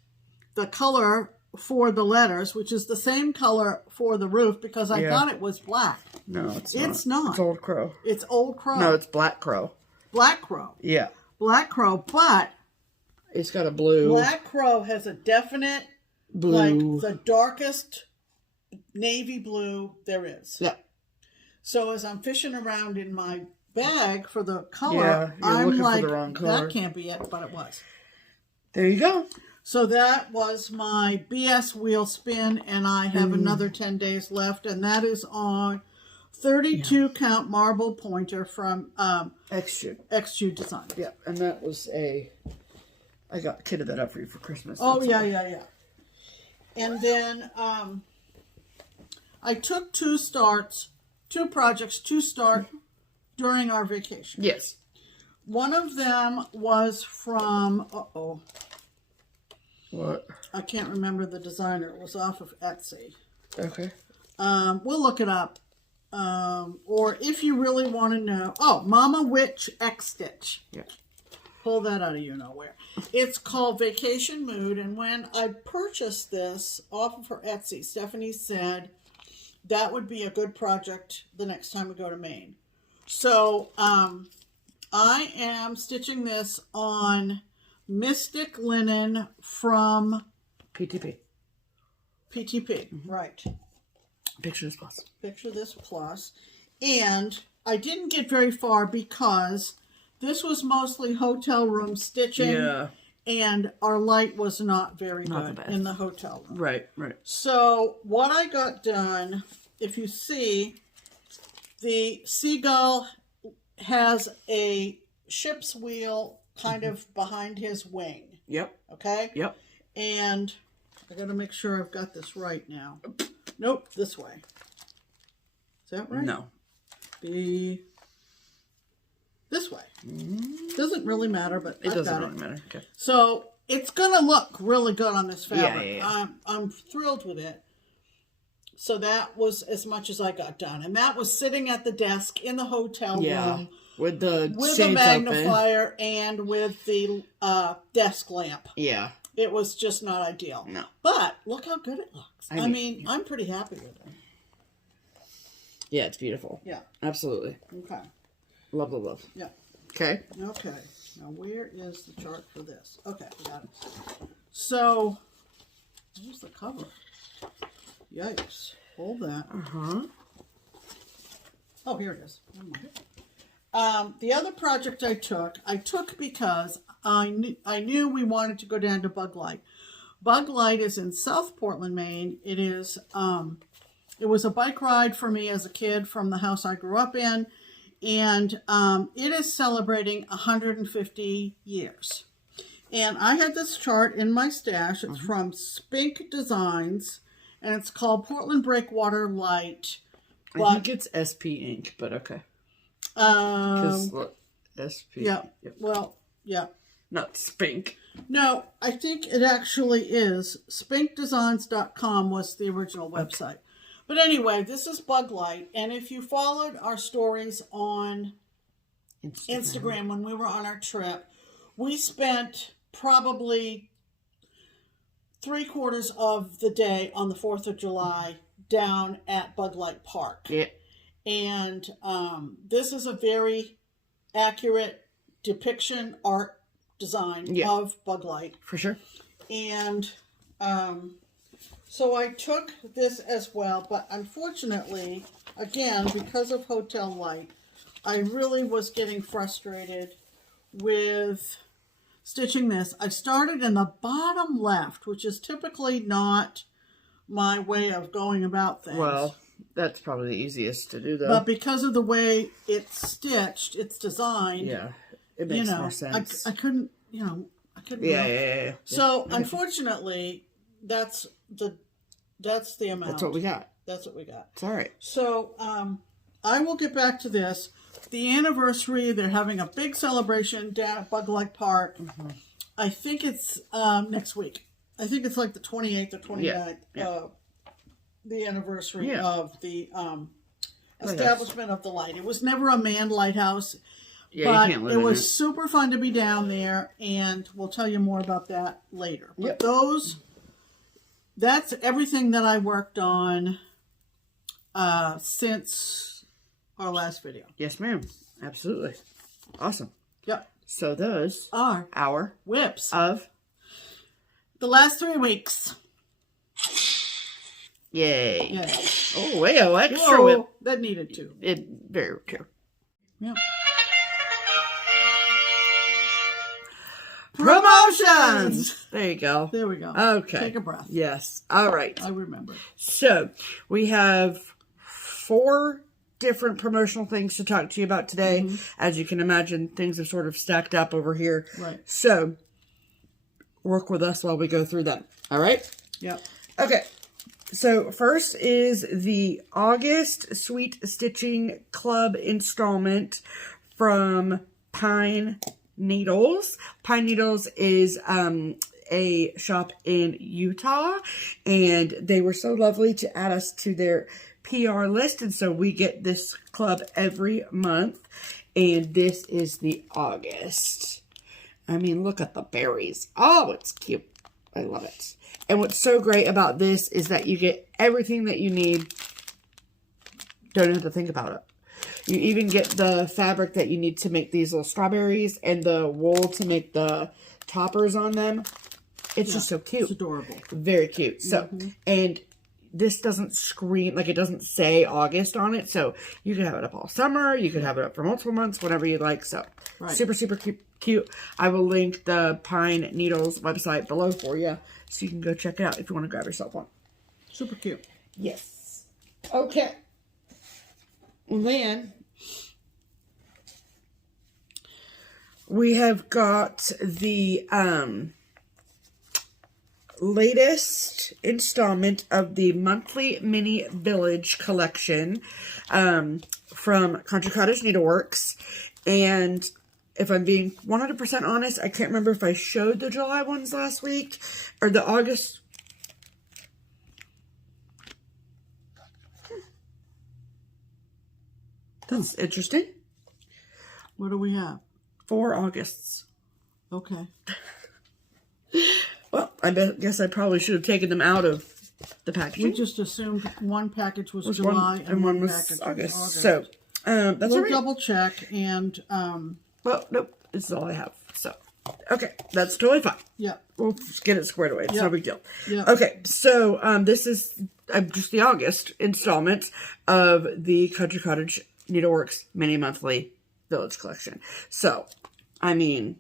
the color for the letters, which is the same color for the roof, because I thought it was black. No, it's It's not. It's Old Crow. It's Old Crow. No, it's Black Crow. Black Crow. Yeah. Black Crow, but It's got a blue. Black Crow has a definite, blue. like the darkest navy blue there is. Yeah. So as I'm fishing around in my bag for the color, Yeah, you're I'm looking for like, the wrong color. that can't be it, but it was. There you go. So that was my BS wheel spin, and I have another 10 days left, and that is on 32 count marble pointer from XQ Design. Yeah, and that was I got kitted that up for you for Christmas. Oh, That's yeah, all. yeah. And then I took two projects to start during our vacation. Yes. One of them was from, What? I can't remember the designer. It was off of Etsy. Okay. We'll look it up. Or if you really want to know, Mama Witch X Stitch. Yeah. Pull that out of you-know-where. It's called Vacation Mood, and when I purchased this off of her Etsy, Stephanie said that would be a good project the next time we go to Maine. So I am stitching this on Mystic Linen from PTP. Right. Picture this plus. Picture this plus. And I didn't get very far because this was mostly hotel room stitching. Yeah. And our light was not very Not good the best. in the hotel room. Right. So what I got done, if you see, the seagull has a ship's wheel kind of behind his wing. Yep. Okay? Yep. And I got to make sure I've got this right now. Nope, this way. Is that right? No. This way. Doesn't really matter, but It I've doesn't got really matter. Okay. So it's going to look really good on this fabric. Yeah. I'm thrilled with it. So that was as much as I got done. And that was sitting at the desk in the hotel room. With the With a shades magnifier and with the desk lamp. Yeah. It was just not ideal. No. But look how good it looks. I mean, yeah. I'm pretty happy with it. Yeah, it's beautiful. Yeah. Absolutely. Okay. Love, love, love. Yeah. Okay. Okay. Now, where is the chart for this? Okay, got it. So, where's the cover? Yikes. Hold that. Uh-huh. Oh, here it is. Never mind. The other project I took because I knew we wanted to go down to Bug Light. Bug Light is in South Portland, Maine. It is, it was a bike ride for me as a kid from the house I grew up in. And it is celebrating 150 years. And I had this chart in my stash. It's from Spink Designs. And it's called Portland Breakwater Light. I think it's SP ink, but okay. Look, SP. Yeah. Yep. Well, yeah. Not Spink. No, I think it actually is. Spinkdesigns.com was the original website. But anyway, this is Bug Light. And if you followed our stories on Instagram when we were on our trip, we spent probably 3/4 of the day on the 4th of July down at Bug Light Park. Yeah. And this is a very accurate depiction, art design of Bug Light. For sure. And So I took this as well, but unfortunately, again, because of hotel light, I really was getting frustrated with stitching this. I started in the bottom left, which is typically not my way of going about things. Well, that's probably the easiest to do, though. But because of the way it's stitched, it's designed. Yeah, it makes more sense. I couldn't, I couldn't. Yeah. So, unfortunately, that's the amount. That's what we got. That's what we got. It's all right. So, I will get back to this. The anniversary, they're having a big celebration down at Bug Light Park. Mm-hmm. I think it's next week. I think it's like the 28th or 29th. Yeah. The anniversary of the establishment of the light. It was never a manned lighthouse. Yeah, but you can't live it in was it. super fun to be down there, and we'll tell you more about that later. But that's everything that I worked on since our last video. Yes, ma'am. Absolutely. Awesome. Yep. So those are our whips of the last 3 weeks. Yay. Yeah. Oh, way extra whip. That needed to. It very true. Yep. Promotions! There you go. There we go. Okay. Take a breath. Yes. All right. I remember. So, we have 4 different promotional things to talk to you about today. Mm-hmm. As you can imagine, things have sort of stacked up over here. Right. So, work with us while we go through them. All right? Yep. Okay. So, first is the August Sweet Stitching Club installment from Pine Needles. Pine Needles is a shop in Utah, and they were so lovely to add us to their PR list, and so we get this club every month, and this is the August. I mean, look at the berries. Oh, it's cute. I love it. And what's so great about this is that you get everything that you need. Don't have to think about it. You even get the fabric that you need to make these little strawberries and the wool to make the toppers on them. It's just so cute. It's adorable. Very cute. So, and this doesn't scream, like it doesn't say August on it. So you can have it up all summer. You can have it up for multiple months, whenever you like. So super, super cute. I will link the Pine Needles website below for you, so you can go check it out if you want to grab yourself one. Super cute. Yes. Okay. And then we have got the latest installment of the monthly mini village collection from Cottage Needleworks. And if I'm being 100% honest, I can't remember if I showed the July ones last week or the August. That's interesting. What do we have? 4 Augusts. Okay. Well, I guess I probably should have taken them out of the packaging. We just assumed one package was July and one was package August. was August. So, that's we'll all right. double check and Well, nope. This is all I have. So, okay. That's totally fine. yeah. We'll just get it squared away. It's no big deal. Yeah. Okay. So, this is just the August installment of the Cottage Needleworks mini monthly village collection. So, I mean,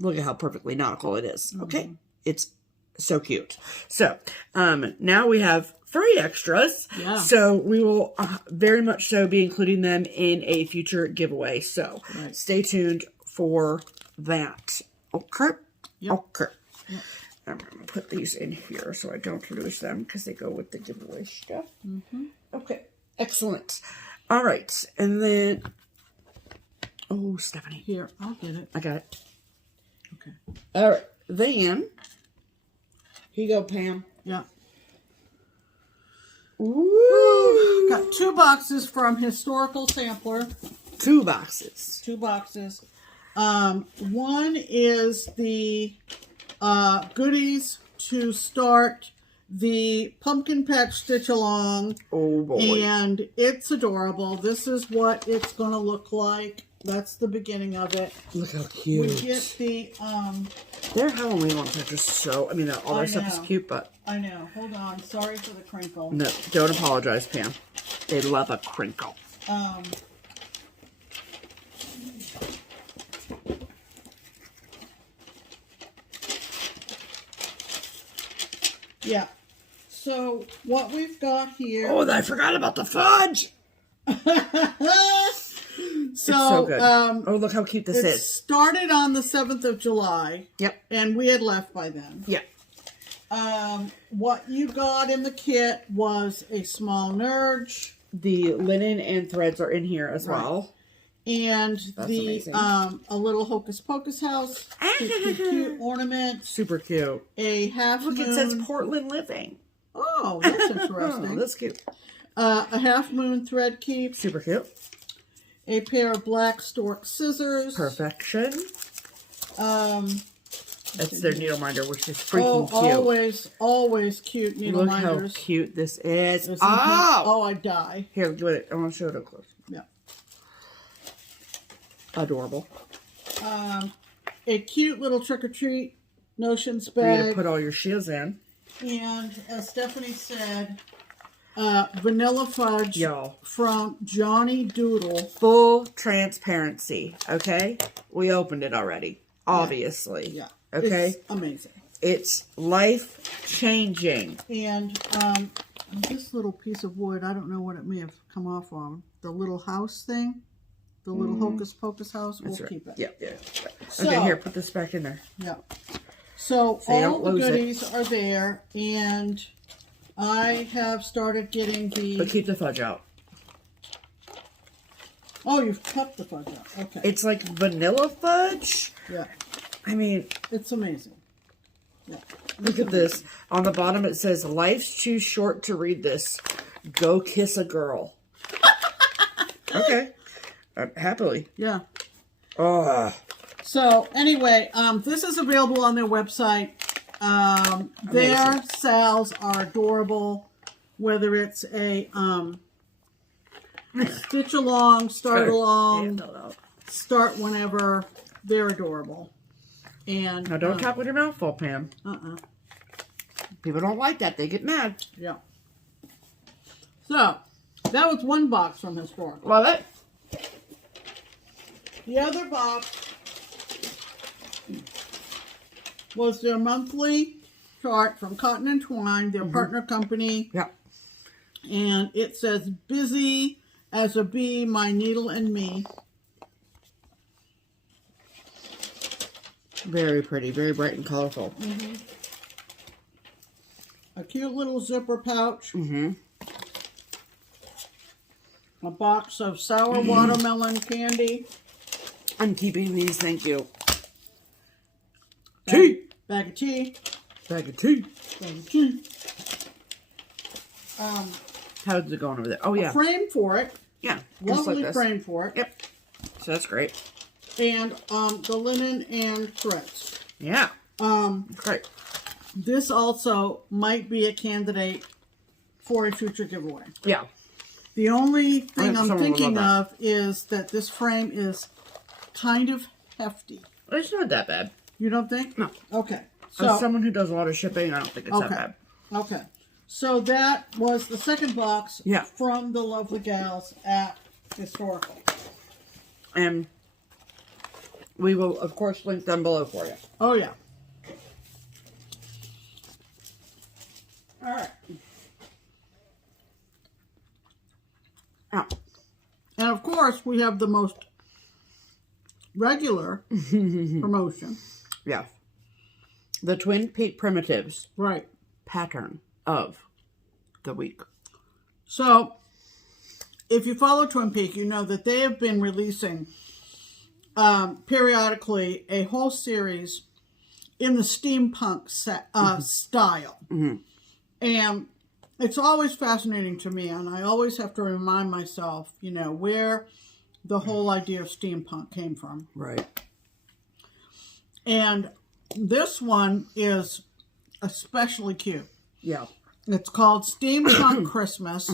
look at how perfectly nautical it is. Okay. It's so cute. So, now we have 3 extras. Yeah. So, we will very much so be including them in a future giveaway. So, stay tuned for that. Okay. Yep. Okay. Yep. I'm going to put these in here so I don't lose them because they go with the giveaway stuff. Okay. Excellent. All right. And then, oh, Stephanie. Here, I'll get it. I got it. Okay. All right. Then, here you go, Pam. Yeah. Ooh. Got 2 boxes from Historical Sampler. 2 boxes. 2 boxes. One is the goodies to start the pumpkin patch stitch along. Oh boy. And it's adorable. This is what it's going to look like. That's the beginning of it. Look how cute. We get the Their Halloween ones are just so, I mean, all their stuff is cute, but. I know. Hold on. Sorry for the crinkle. No, don't apologize, Pam. They love a crinkle. Yeah. So what we've got here. Oh, I forgot about the fudge. So good. Oh, look how cute this it is. Started on the 7th of July. Yep. And we had left by then. Yep. What you got in the kit was a small nurge. The linen and threads are in here as well. And That's the amazing. a little hocus pocus house. Cute ornament. Super cute. A half Look, moon. it says Portland Living. Oh, that's interesting. Oh, that's cute. A half moon thread keep. Super cute. A pair of black stork scissors. Perfection. That's their needle minder, which is freaking cute. Always cute needle Look minders. how cute this is. Oh, I die. Here, give it. I want to show it up close. Yeah. Adorable. A cute little trick-or-treat notions For you to bag. put all your shields in. And as Stephanie said, vanilla fudge Y'all. from Johnny Doodle. Full transparency, okay? We opened it already, obviously. Yeah. Okay? It's amazing. It's life-changing. And this little piece of wood, I don't know what it may have come off on. The little house thing. The little hocus pocus house. We'll keep it. Yeah, yeah. So, Okay, here, put this back in there. Yeah. So you all don't the lose it. goodies are there, and I have started getting the. But keep the fudge out. Oh, you've cut the fudge out. Okay. It's like vanilla fudge. Yeah. I mean, It's amazing. Yeah. look at this. On the bottom it says, "Life's too short to read this. Go kiss a girl." Okay. Happily. Yeah. Oh. So anyway, this is available on their website. Their SALs are adorable. Whether it's a stitch along, start along, start whenever, they're adorable. And Now don't talk with your mouth full, Pam. People don't like that. They get mad. Yeah. So that was one box from Historical. Love it. The other box was their monthly chart from Cotton and Twine, their partner company. Yeah. And it says, "Busy as a bee, my needle and me." Very pretty. Very bright and colorful. A cute little zipper pouch. A box of sour watermelon candy. I'm keeping these, thank you. Tea! Bag of tea. Bag of tea. Bag of tea. How's it going over there? Oh, yeah. Frame for it. Yeah. Just Lovely like this. frame for it. Yep. So that's great. And the linen and threads. Yeah. Great. This also might be a candidate for a future giveaway. Yeah. The only thing I'm someone would thinking love of is that this frame is kind of hefty. It's not that bad. You don't think? No. Okay. As someone who does a lot of shipping, I don't think it's that bad. Okay. So that was the second box from the lovely gals at Historical. And we will, of course, link them below for you. Oh, yeah. All right. Oh. And, of course, we have the most regular promotion. Yeah. The Twin Peak Primitives. Right. Pattern of the week. So, if you follow Twin Peak, you know that they have been releasing periodically a whole series in the steampunk style. And it's always fascinating to me, and I always have to remind myself, you know, where the whole idea of steampunk came from. Right. And this one is especially cute. Yeah. It's called Steampunk Christmas.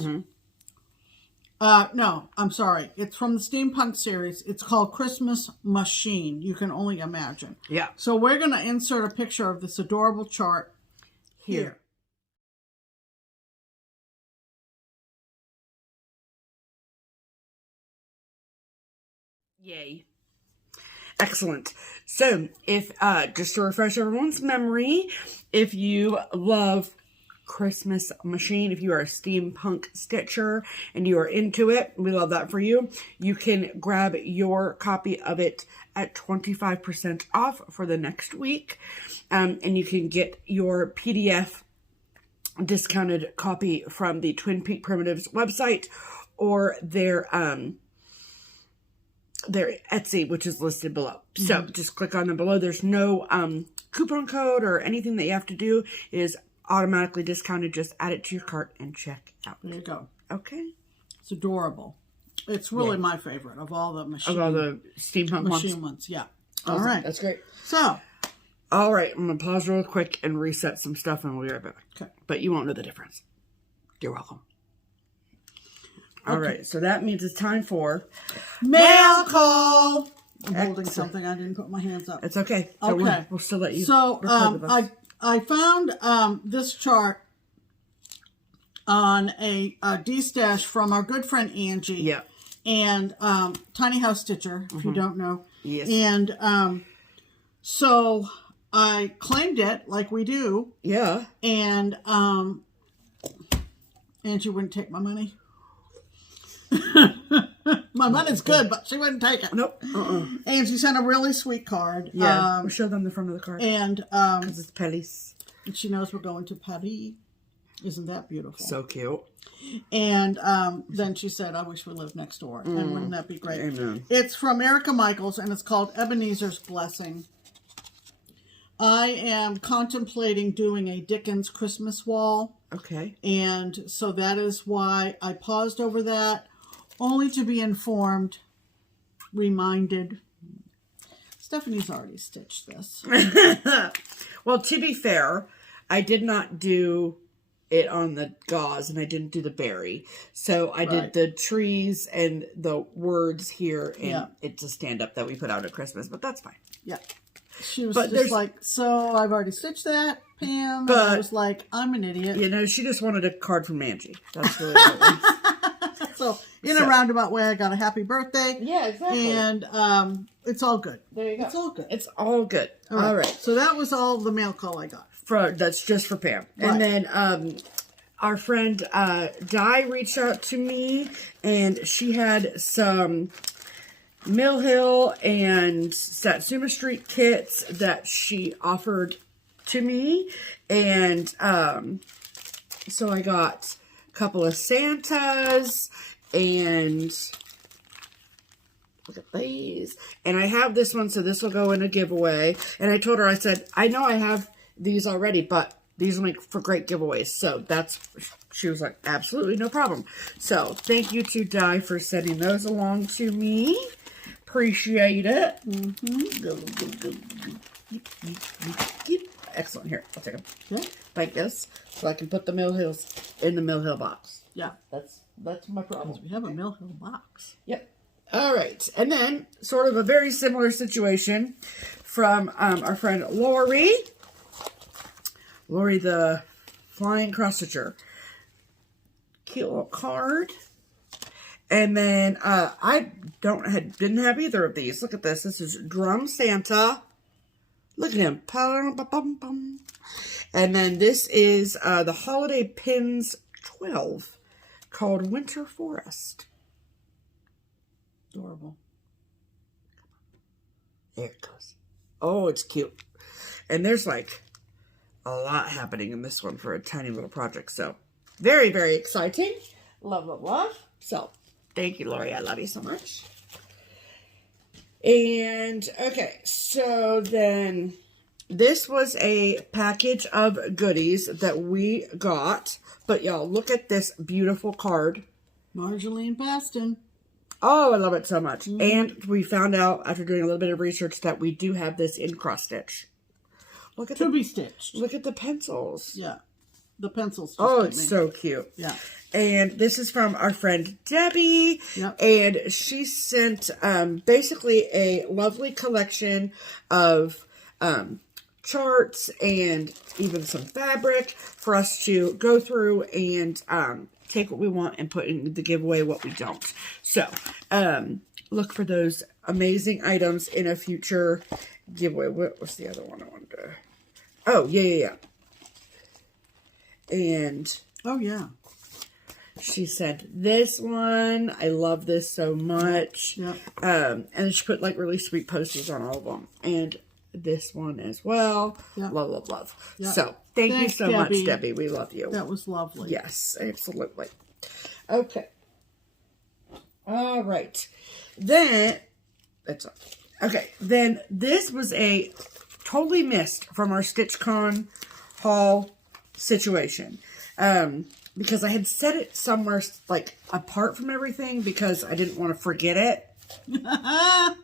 No, I'm sorry. It's from the Steampunk series. It's called Christmas Machine. You can only imagine. Yeah. So we're going to insert a picture of this adorable chart here. Yay. Excellent. So, if just to refresh everyone's memory, if you love Christmas Machine, if you are a steampunk stitcher and you are into it, we love that for you. You can grab your copy of it at 25% off for the next week. And you can get your PDF discounted copy from the Twin Peak Primitives website or their Etsy, which is listed below. So just click on them below. There's no coupon code or anything that you have to do. It is automatically discounted. Just add it to your cart and check out. There you go. Okay. It's adorable. It's really my favorite of all the machine. Of all the steampunk ones. Yeah. All right. That's great. So. All right. I'm going to pause real quick and reset some stuff and we'll be right back. Okay. But you won't know the difference. You're welcome. All right, so that means it's time for mail call. I'm holding something. I didn't put my hands up. It's okay. Okay. Worry. We'll still let you. So I found this chart on a Destash from our good friend Angie. Yeah. And Tiny House Stitcher, if you don't know. Yes. And so I claimed it like we do. Yeah. And Angie wouldn't take my money. My money's good, but she wouldn't take it. Nope. And she sent a really sweet card. Yeah. We'll show them the front of the card. And because it's Paris. And she knows we're going to Paris. Isn't that beautiful? So cute. And then she said, I wish we lived next door. And wouldn't that be great? Amen. It's from Erica Michaels, and it's called Ebenezer's Blessing. I am contemplating doing a Dickens Christmas wall. Okay. And so that is why I paused over that, only to be informed, reminded. Stephanie's already stitched this. Well, to be fair, I did not do it on the gauze and I didn't do the berry. So I did the trees and the words here, and it's a stand-up that we put out at Christmas, but that's fine. Yeah. She was just like, so I've already stitched that, Pam. But I was like, I'm an idiot. You know, she just wanted a card from Angie. That's really what it was. So, in a roundabout way, I got a happy birthday. Yeah, exactly. And it's all good. There you go. It's all good. It's all good. All right. So that was all the mail call I got. That's just for Pam. Right. And then our friend Di reached out to me, and she had some Mill Hill and Satsuma Street kits that she offered to me. And so I got a couple of Santas, and look at these. And I have this one, so this will go in a giveaway. And I told her, I said, I know I have these already, but these will make for great giveaways. So she was like, absolutely no problem. So thank you to Di for sending those along to me. Appreciate it. Excellent. Here, I'll take them. Okay. Like this, so I can put the Mill Hills in the Mill Hill box. Yeah. That's my problem. We have a Mill Hill box. Yep. All right. And then, sort of a very similar situation from our friend Lori. Lori, the flying cross stitcher. Cute little card. And then I didn't have either of these. Look at this. This is Drum Santa. Look at him. And then this is the Holiday Pins 12 called Winter Forest. Adorable. There it goes. Oh, it's cute. And there's like a lot happening in this one for a tiny little project. So very, very exciting. Love, love, love. So thank you, Lori. I love you so much. And okay, so then this was a package of goodies that we got. But y'all, look at this beautiful card. Marjolaine Baston. Oh, I love it so much. And we found out after doing a little bit of research that we do have this in cross stitch. Look at to be stitched. Look at the pencils. Yeah. The pencils. Oh, it's so cute. Yeah. And this is from our friend Debbie. Yep. And she sent basically a lovely collection of charts and even some fabric for us to go through and take what we want and put in the giveaway what we don't. So look for those amazing items in a future giveaway. What was the other one I wanted to... Oh, yeah. And... Oh, yeah. She sent this one. I love this so much. Yeah. And she put like really sweet posters on all of them. And this one as well. Yeah. Love. Yeah. So thanks you so Debbie. much, Debbie. We love you. That was lovely. Yes, absolutely. Okay. All right. Then that's okay. Then this was a totally missed from our StitchCon haul situation. Because I had set it somewhere like apart from everything because I didn't want to forget it. And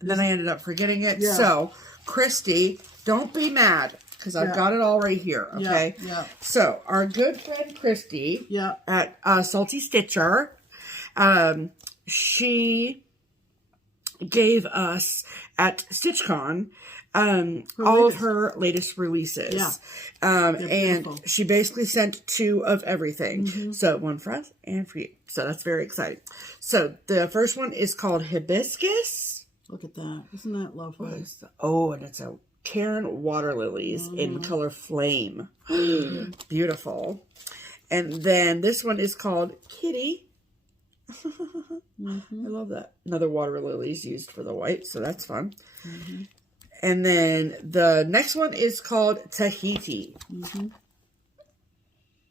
then I ended up forgetting it. Yeah. So, Christy, don't be mad because I've got it all right here. Okay. Yeah. So, our good friend Christy at Salty Stitcher, she gave us at StitchCon all of her latest releases. Yeah. And beautiful. she basically sent 2 of everything. So one for us and for you. So that's very exciting. So the first one is called Hibiscus. Look at that. Isn't that lovely? Oh, and it's a Karen Water Lilies in color Flame. Beautiful. And then this one is called Kitty. I love that. Another water lilies used for the white, so that's fun. And then the next one is called Tahiti.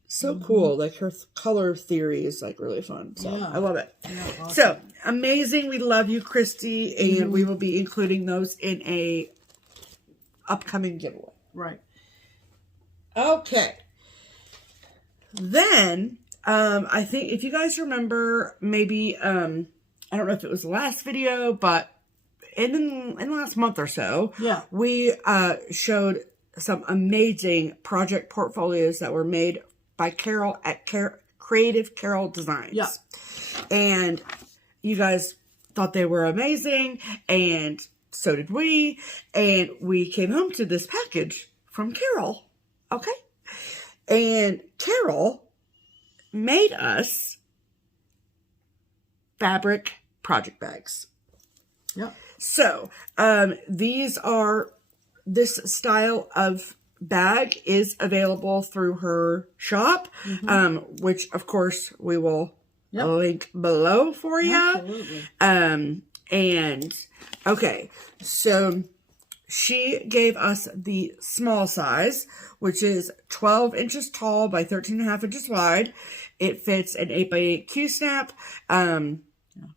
So cool. Like her color theory is like really fun. So I love it. Yeah, awesome. So amazing. We love you, Christy. And we will be including those in a upcoming giveaway. Right. Okay. Then I think if you guys remember, maybe I don't know if it was the last video, but in the last month or so, we showed some amazing project portfolios that were made by Carol at Creative Carol Designs. Yeah. And you guys thought they were amazing, and so did we. And we came home to this package from Carol. Okay. And Carol made us fabric project bags. Yeah. So, this style of bag is available through her shop, which of course we will link below for you. Absolutely. And okay, so she gave us the small size, which is 12 inches tall by 13.5 inches wide. It fits an 8x8 Q-snap.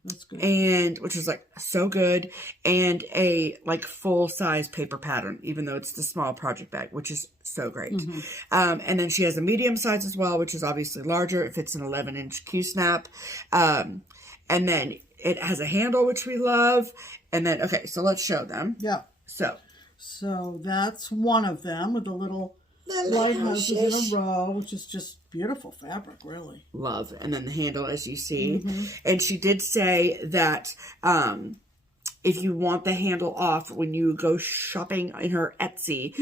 That's good. And which is like so good, and a like full size paper pattern, even though it's the small project bag, which is so great. And then she has a medium size as well, which is obviously larger. It fits an 11-inch Q-snap. And then it has a handle, which we love. And then, okay, so let's show them. Yeah. So that's one of them with the little lighthouses in a row, which is just beautiful fabric, really. Love. And then the handle, as you see. And she did say that if you want the handle off when you go shopping in her Etsy,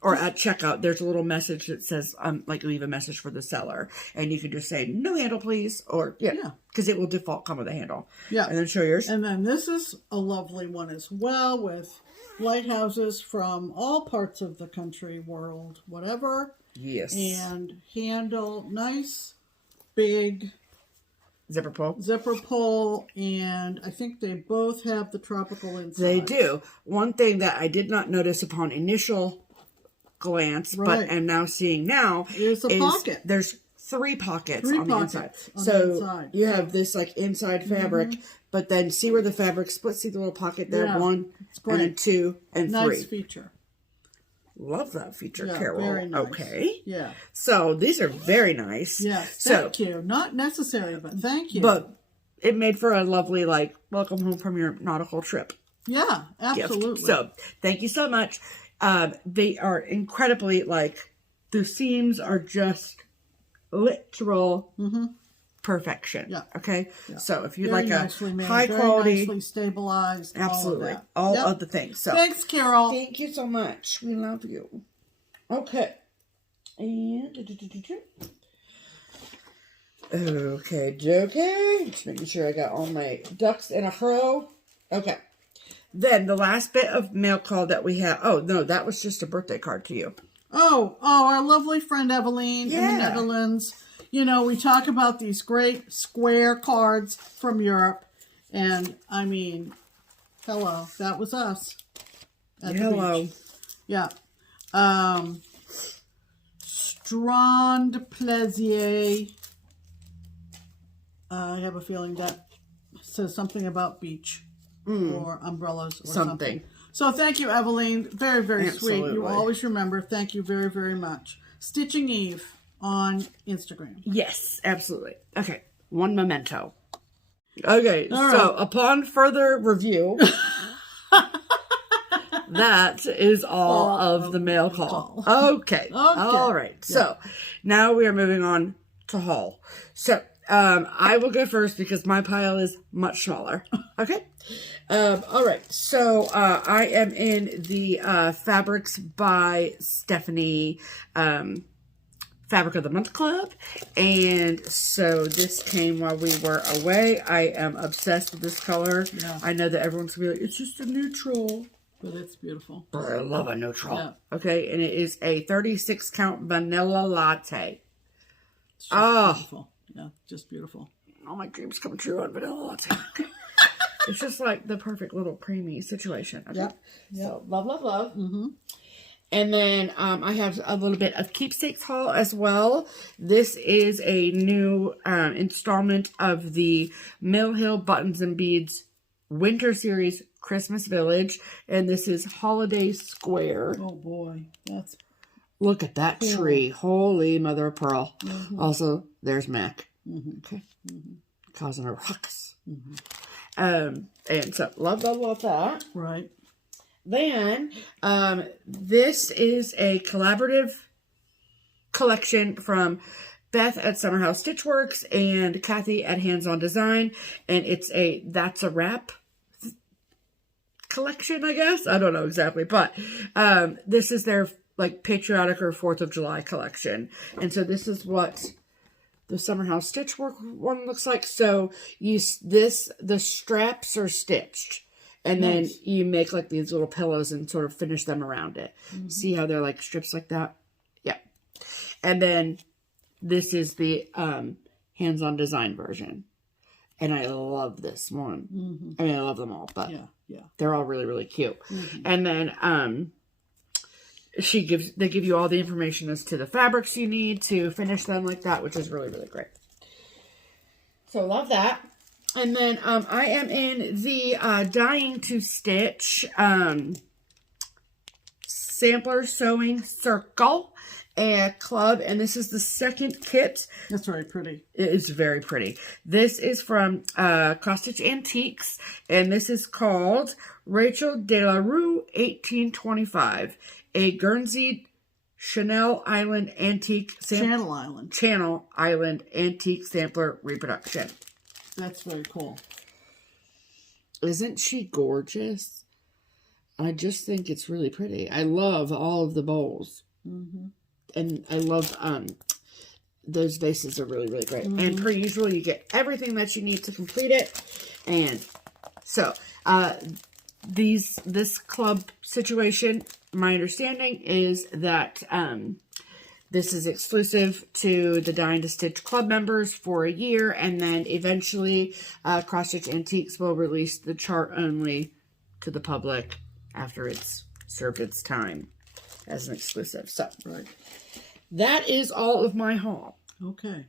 or at checkout, there's a little message that says, like, leave a message for the seller. And you can just say, no handle, please. Or, because it will default come with a handle. Yeah. And then show yours. And then this is a lovely one as well, with lighthouses from all parts of the country, world, whatever. Yes. And handle, nice, big zipper pull, and I think they both have the tropical inside. They do. One thing that I did not notice upon initial glance, but am now seeing now, is the pocket. There's 3 pockets on the inside. So you have this like inside fabric, but then see where the fabric splits. See the little pocket there? 1, and then 2, and 3. Nice feature. Love that feature, Carol. Very nice. Okay. Yeah. So these are very nice. Yes. Thank you. Not necessary, but thank you. But it made for a lovely, like, welcome home from your nautical trip. Yeah, absolutely. Gift. So thank you so much. They are incredibly, like, the seams are just literal perfection. Yeah. Okay. Yeah. So if you Very like a nicely made, high very quality, nicely stabilized, absolutely, all all of the things. So thanks, Carol. thank you so much. We love you. Okay. And okay. Just making sure I got all my ducks in a row. Okay. Then the last bit of mail call that we have. Oh no, that was just a birthday card to you. Oh, our lovely friend Evelyn in the Yeah. Netherlands. You know, we talk about these great square cards from Europe, and I mean, hello, that was us. At the Hello. beach. Yeah. Strand Plaisier. I have a feeling that says something about beach or umbrellas or something. So thank you, Evelyn. Very, very sweet. You always remember. Thank you very, very much. Stitching Eve on Instagram. Yes, absolutely. Okay, one memento. Okay, All so right. upon further review, that is all of the mail call. Okay. All right. So now we are moving on to haul. So I will go first because my pile is much smaller. Okay. All right. So I am in the Fabrics by Stephanie Fabric of the Month Club. And so this came while we were away. I am obsessed with this color. Yeah. I know that everyone's going to be like, it's just a neutral. But it's beautiful. But I love a neutral. Yeah. Okay. And it is a 36 count vanilla latte. It's just beautiful. Yeah, just beautiful. All my dreams come true on vanilla latte. It's just like the perfect little creamy situation. Okay? Yep. So love, love, love. And then I have a little bit of Keepsakes haul as well. This is a new installment of the Mill Hill Buttons and Beads Winter Series Christmas Village. And this is Holiday Square. Oh boy, that's Look at that tree. Holy mother of pearl. Also, there's Mac. Okay. Causing a ruckus. And so, love, love, love that. right. Then, this is a collaborative collection from Beth at Summerhouse Stitchworks and Kathy at Hands On Design. And it's a That's a Wrap collection, I guess. I don't know exactly. But this is their like patriotic or 4th of July collection. And so this is what the Summerhouse Stitchwork one looks like. So the straps are stitched. And then you make like these little pillows and sort of finish them around it. See how they're like strips like that? Yeah. And then this is the hands-on design version. And I love this one. I mean, I love them all, but they're all really, really cute. And then they give you all the information as to the fabrics you need to finish them like that, which is really, really great. So love that. And then I am in the Dying to Stitch Sampler Sewing Circle Club. And this is the second kit. That's very pretty. It is very pretty. This is from Cross Stitch Antiques. And this is called Rachel De La Rue 1825. A Guernsey Channel Island Antique Channel Island Antique Sampler Reproduction. That's very cool. Isn't she gorgeous? I just think it's really pretty. I love all of the bowls. And I love those vases are really, really great. And per usual, you get everything that you need to complete it. And so this club situation, my understanding is that this is exclusive to the Dying to Stitch Club members for a year, and then eventually Cross Stitch Antiques will release the chart only to the public after it's served its time as an exclusive. So that is all of my haul. Okay.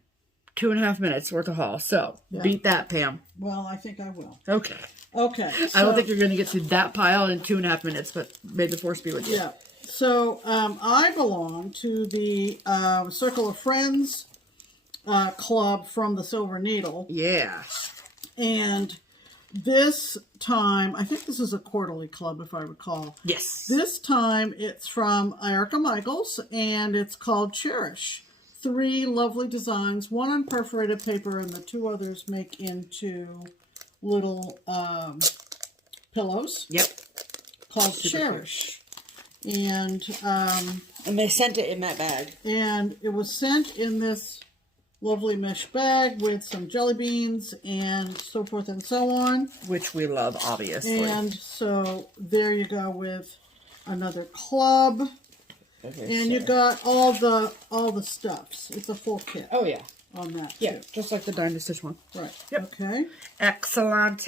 2.5 minutes worth of haul. So beat that, Pam. Well, I think I will. Okay. Okay. I don't think you're going to get through that pile in 2.5 minutes, but may the force be with you. Yeah. So I belong to the Circle of Friends club from the Silver Needle. Yeah. And this time, I think this is a quarterly club, if I recall. Yes. This time, it's from Erica Michaels, and it's called Cherish. 3 lovely designs, one on perforated paper and the 2 others make into little pillows. Yep. Called Super Cherish. And they sent it in that bag. And it was sent in this lovely mesh bag with some jelly beans and so forth and so on. Which we love, obviously. And so there you go with another club. Okay, and you got all the stuffs. It's a full kit. Oh, yeah. On that. Yeah, too. just like the Dine Stitch one. Right. Yep. Okay. Excellent.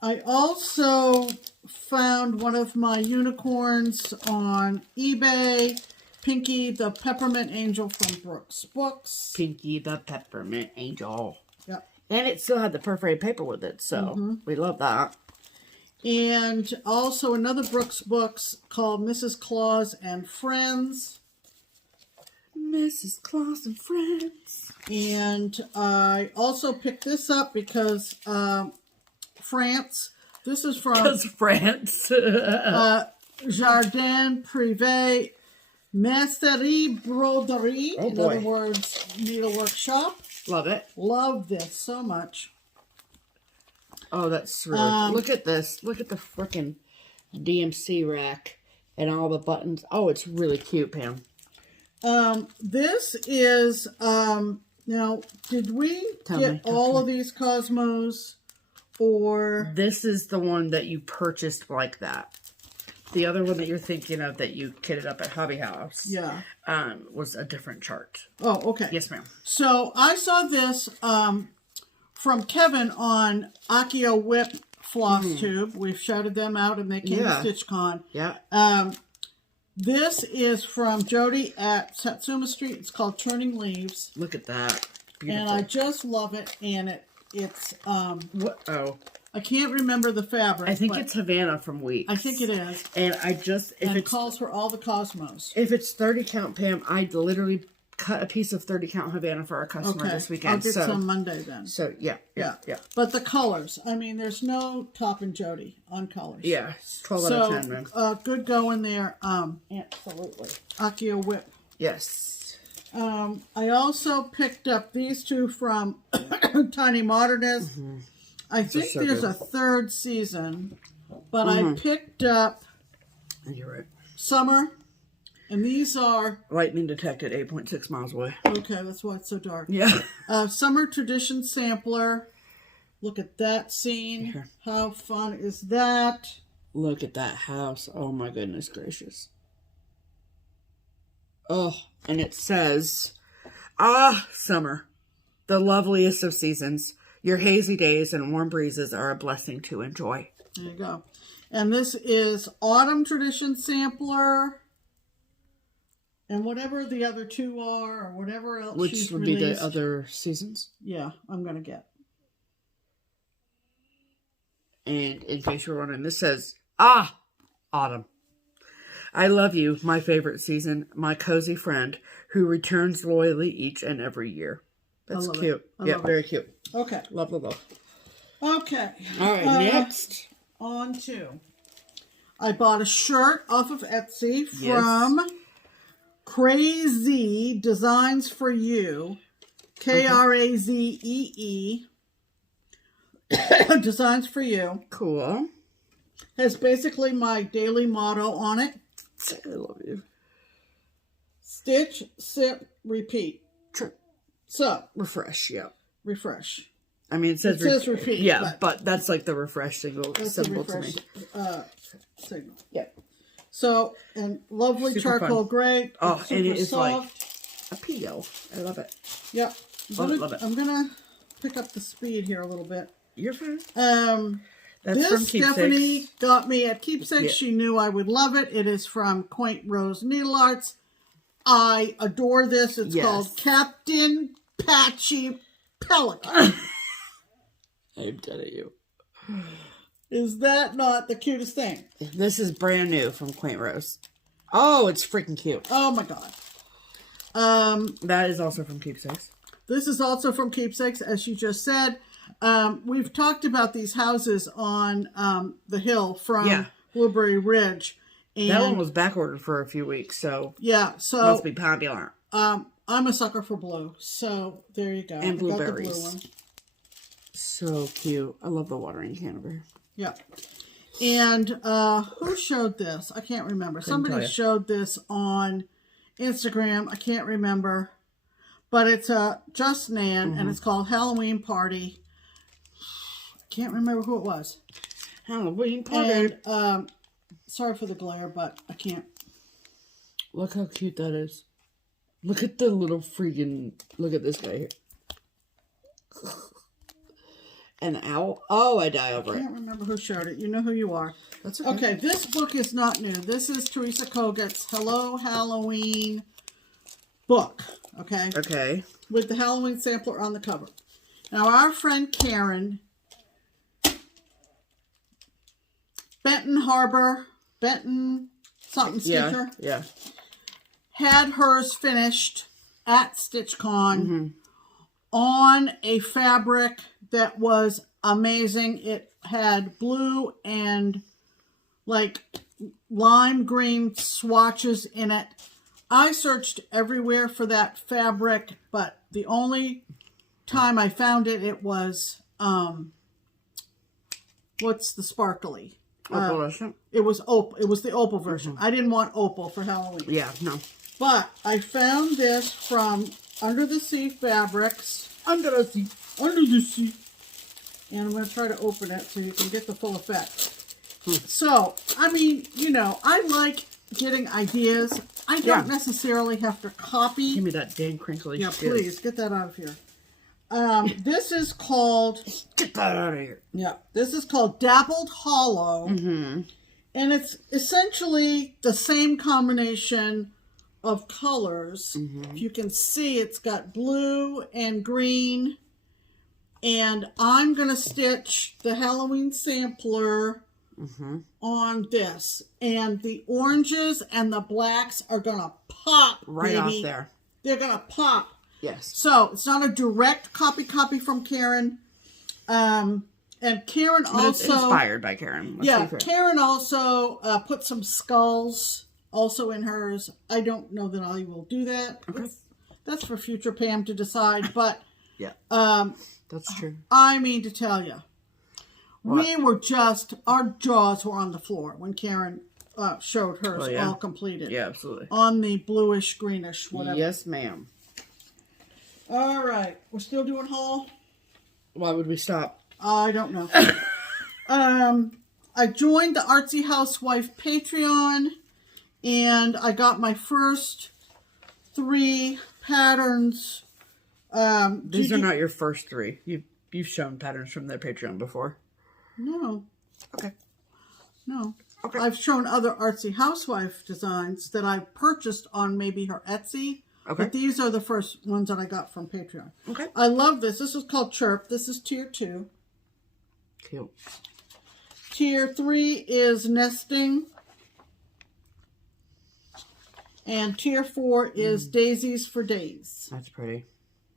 I also found one of my unicorns on eBay. Pinky the Peppermint Angel from Brooks Books. Pinky the Peppermint Angel. Yep. And it still had the perforated paper with it, so we love that. And also another Brooks Books called Mrs. Claus and Friends. Mrs. Claus and Friends. And I also picked this up because France. This is from France. Jardin Privé Messerie Broderie. Oh, in other words, needlework shop. Love it. Love this so much. Oh, that's really look at this. Look at the freaking DMC rack and all the buttons. Oh, it's really cute, Pam. This is now, did we get all of these Cosmos, or this is the one that you purchased like that? The other one that you're thinking of that you kitted up at Hobby House, yeah, was a different chart. Oh, okay. Yes, ma'am. So I saw this from Kevin on Akio Whip FlossTube. We've shouted them out, and they came to StitchCon. Yeah. This is from Jody at Satsuma Street. It's called Turning Leaves. Look at that. Beautiful. And I just love it. And it's what? Oh, I can't remember the fabric. I think it's Havana from Weeks. I think it is. And I just it calls for all the Cosmos. If it's 30 count, Pam, I literally cut a piece of 30 count Havana for our customer this weekend. I'll get some Monday then. So yeah. But the colors, I mean, there's no top and Jody on colors. Yeah, 12 out of 10, man. Good going there. Absolutely. Akio Whip. Yes. I also picked up these 2 from Tiny Modernist. I think there's a 3rd season, but I picked up You're right. Summer, and these are lightning detected 8.6 miles away. okay. That's why it's so dark. Yeah. Summer Tradition Sampler. Look at that scene. Here. How fun is that? Look at that house. Oh my goodness gracious. Oh, and it says, summer, the loveliest of seasons. Your hazy days and warm breezes are a blessing to enjoy. There you go. And this is Autumn Tradition Sampler. And whatever the other 2 are, or whatever else Which she's would released, be the other seasons. yeah, I'm going to get. And in case you're wondering, this says, autumn. I love you, my favorite season, my cozy friend, who returns loyally each and every year. That's cute. Yeah, very cute. Okay. Love. Okay. All right, next. On to. I bought a shirt off of Etsy from Crazy Designs for You. K-R-A-Z-E-E. Designs for You. Cool. Has basically my daily motto on it. I love you. Stitch, sip, repeat. True. So. Refresh, yeah. Refresh. I mean, it says repeat. Yeah, but that's like the refresh symbol to me. Signal. Yeah. So, and lovely Super charcoal fun. gray. Oh, and it is soft. like a PO. I love it. Yep. Love it. I'm gonna pick up the speed here a little bit. You're fine. That's from this Keepsakes. Stephanie got me at Keepsakes. Yeah. She knew I would love it. It is from Quaint Rose Needle Arts. I adore this. It's called Captain Patchy Pelican. I'm telling you. Is that not the cutest thing? This is brand new from Quaint Rose. Oh, it's freaking cute. Oh my god. That is also from Keepsakes. This is also from Keepsakes, as you just said. We've talked about these houses on the hill from Blueberry Ridge. And that one was back ordered for a few weeks, so yeah, so must be popular. I'm a sucker for blue, so there you go. And blueberries. I got the blue one. So cute. I love the watering can of her. Yeah. And who showed this? I can't remember. Somebody showed this on Instagram. I can't remember. But it's a Just Nan, and it's called Halloween Party. I can't remember who it was. Halloween Party. And sorry for the glare, but I can't. Look how cute that is. Look at the little freaking... Look at this guy here. An owl? Oh, I die over it. I can't remember who showed it. You know who you are. That's okay. Okay, this book is not new. This is Teresa Koget's Hello Halloween book. Okay? Okay. With the Halloween sampler on the cover. Now, our friend Karen, Benton something sticker, had hers finished at StitchCon on a fabric that was amazing. It had blue and like lime green swatches in it. I searched everywhere for that fabric, but the only time I found it, it was, what's the sparkly? It was opal. It was the opal version. I didn't want opal for Halloween. Yeah, no. But I found this from Under the Sea Fabrics. Under the sea. Under the sea. And I'm going to try to open it so you can get the full effect. So, I mean, you know, I like getting ideas. I don't necessarily have to copy. Give me that dang crinkly Yeah, shit. please, get that out of here. This is called... Get that out of here. Yeah, this is called Dappled Hollow. And it's essentially the same combination of colors. If you can see, it's got blue and green. And I'm going to stitch the Halloween sampler on this. And the oranges and the blacks are going to pop, right baby. off there. They're going to pop. Yes. So, it's not a direct copy from Karen. And Karen also... It's inspired by Karen. Karen also put some skulls also in hers. I don't know that I will do that. Okay. That's for future Pam to decide, but... Yeah. That's true. I mean to tell you, we were just... Our jaws were on the floor when Karen showed hers all completed. Yeah, absolutely. On the bluish, greenish, whatever. Yes, ma'am. All right. We're still doing haul? Why would we stop? I don't know. I joined the Artsy Housewife Patreon, and I got my first 3 patterns. These are not your first 3. You've shown patterns from their Patreon before. No. Okay. No. Okay. I've shown other Artsy Housewife designs that I purchased on maybe her Etsy. Okay. But these are the first ones that I got from Patreon. Okay. I love this. This is called Chirp. This is tier 2. Cute. Tier 3 is Nesting. And tier 4 is Daisies for Days. That's pretty.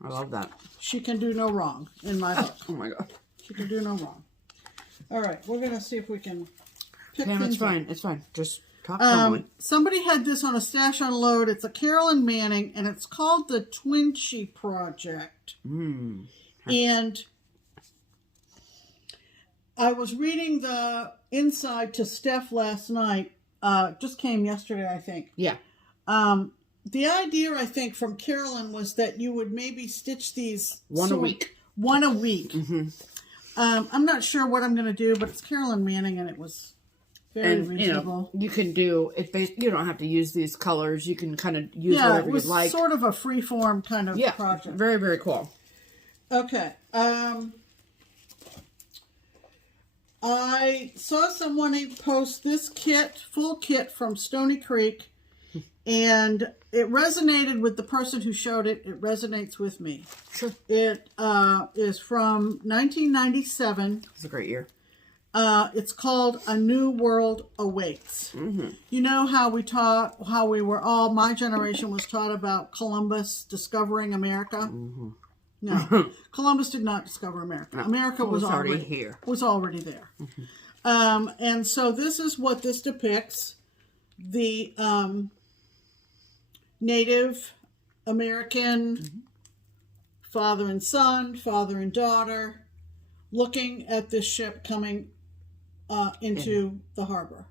I love that. She can do no wrong in my book. Oh my god. She can do no wrong. All right. We're going to see if we can pick Pam, things it's fine. up. It's fine. Just talk normally. Somebody had this on a stash unload. It's a Carolyn Manning, and it's called the Twinchy Project. And I was reading the inside to Steph last night. Just came yesterday, I think. Yeah. The idea, I think, from Carolyn was that you would maybe stitch these... One a week. One a week. I'm not sure what I'm going to do, but it's Carolyn Manning, and it was... Very reasonable. You know, you can do it. You don't have to use these colors. You can kind of use whatever you like. It was sort of a free-form kind of project. Very, very cool. Okay. I saw someone post this full kit from Stony Creek, and it resonated with the person who showed it. It resonates with me. Sure. It is from 1997. It's a great year. It's called A New World Awaits. You know how my generation was taught about Columbus discovering America? No, Columbus did not discover America. No, America was already here. Was already there. And so this is what this depicts. the Native American father and son, father and daughter, looking at this ship coming into the harbor.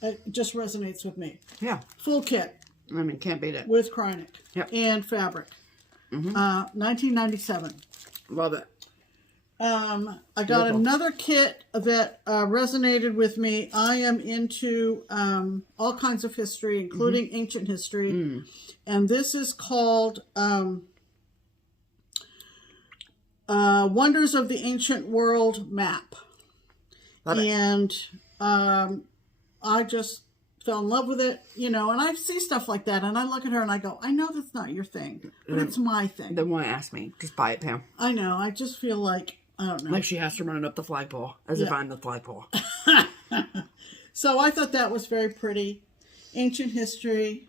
It just resonates with me. Yeah. Full kit. I mean, can't beat it. With Krynic. Yep. And fabric. 1997. Love it. I got another kit that resonated with me. I am into all kinds of history, including ancient history. And this is called Wonders of the Ancient World Map. Love it. And I just fell in love with it, you know, and I see stuff like that, and I look at her and I go, I know that's not your thing, but it's my thing. Then why ask me? Just buy it, Pam. I know. I just feel like, I don't know. Like she has to run it up the flagpole, as if I'm the flagpole. So I thought that was very pretty. Ancient history.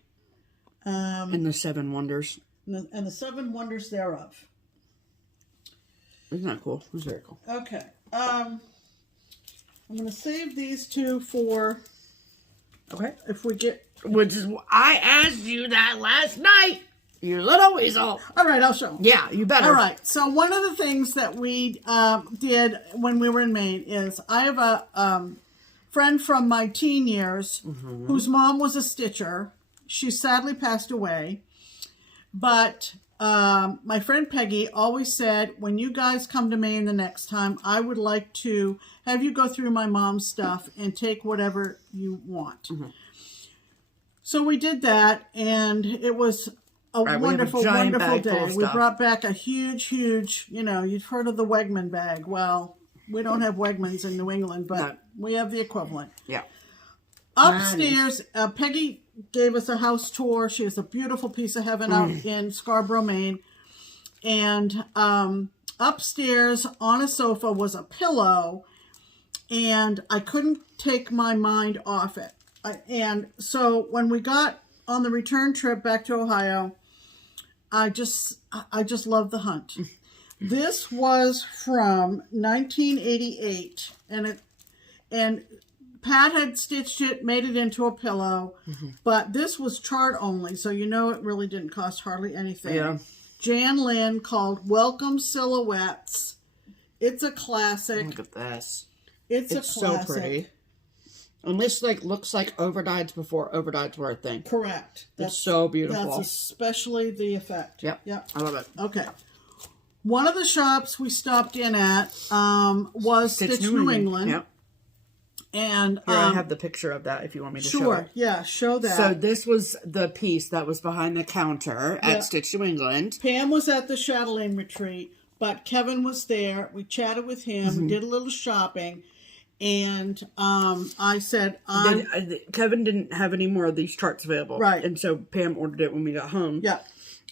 And the 7 wonders. And the 7 wonders thereof. Isn't that cool? It was very cool. Okay. I'm going to save these two for... Okay. If we get... Which is, I asked you that last night, you little weasel. All right, I'll show them. Yeah, you better. All right. So one of the things that we did when we were in Maine is I have a friend from my teen years whose mom was a stitcher. She sadly passed away. But my friend Peggy always said, when you guys come to Maine the next time, I would like to have you go through my mom's stuff and take whatever you want. So we did that, and it was a wonderful, wonderful day. We brought back a huge, you know, you've heard of the Wegman bag. Well, we don't have Wegmans in New England, but we have the equivalent. Yeah. Upstairs, Peggy gave us a house tour. She has a beautiful piece of heaven out in Scarborough, Maine. And upstairs on a sofa was a pillow, and I couldn't take my mind off it. And so when we got on the return trip back to Ohio, I just loved the hunt. This was from 1988, and Pat had stitched it, made it into a pillow, but this was chart only, so you know it really didn't cost hardly anything. Yeah. Jan Lynn, called Welcome Silhouettes. It's a classic. Look at this. It's a so classic. pretty. And this looks like overdyes before overdyes were a thing. Correct. It's so beautiful. That's especially the effect. Yep. I love it. Okay. One of the shops we stopped in at was Stitch New England. Yep. And here, I have the picture of that if you want me to show it. Yeah, show that. So this was the piece that was behind the counter at Stitch New England. Pam was at the Chatelaine retreat, but Kevin was there. We chatted with him, did a little shopping, and I said, Kevin didn't have any more of these charts available. Right. And so Pam ordered it when we got home. Yeah.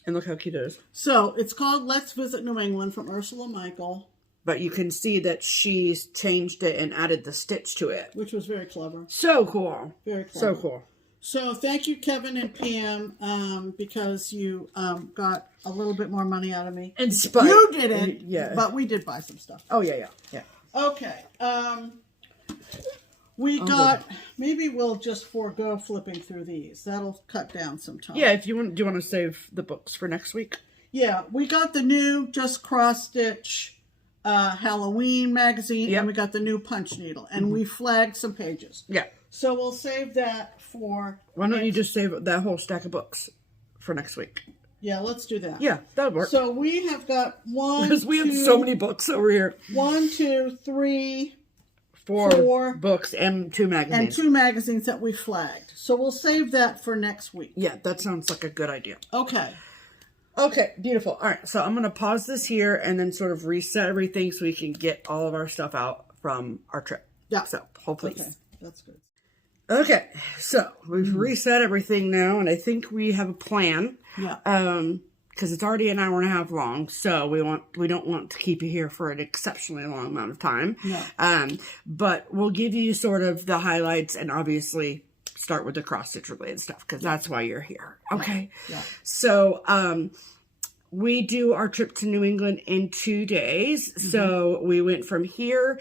And look how cute it is. So it's called Let's Visit New England from Ursula Michael. But you can see that she's changed it and added the stitch to it. Which was very clever. So cool. Very clever. So cool. So thank you, Kevin and Pam, because you got a little bit more money out of me. In spite. You didn't, but we did buy some stuff. Oh, yeah. Okay. We got, maybe we'll just forego flipping through these. That'll cut down some time. Yeah, if you want, do you want to save the books for next week? Yeah, we got the new Just Cross Stitch Halloween magazine, and we got the new punch needle, and we flagged some pages. Yeah. So we'll save that for... Why don't you just save that whole stack of books for next week? Yeah, let's do that. Yeah, that'll work. So we have got because we have so many books over here. 1, 2, 3, 4 books and 2 magazines. And 2 magazines that we flagged. So we'll save that for next week. Yeah, that sounds like a good idea. Okay. Okay, beautiful. All right, so I'm going to pause this here and then sort of reset everything so we can get all of our stuff out from our trip. Yeah. So, hold please. Okay, that's good. Okay, so we've reset everything now, and I think we have a plan. Yeah. Because it's already an hour and a half long, so we don't want to keep you here for an exceptionally long amount of time. No. But we'll give you sort of the highlights, and obviously start with the cross stitch related stuff because that's why you're here. Okay. Yeah. So we do our trip to New England in 2 days. So we went from here,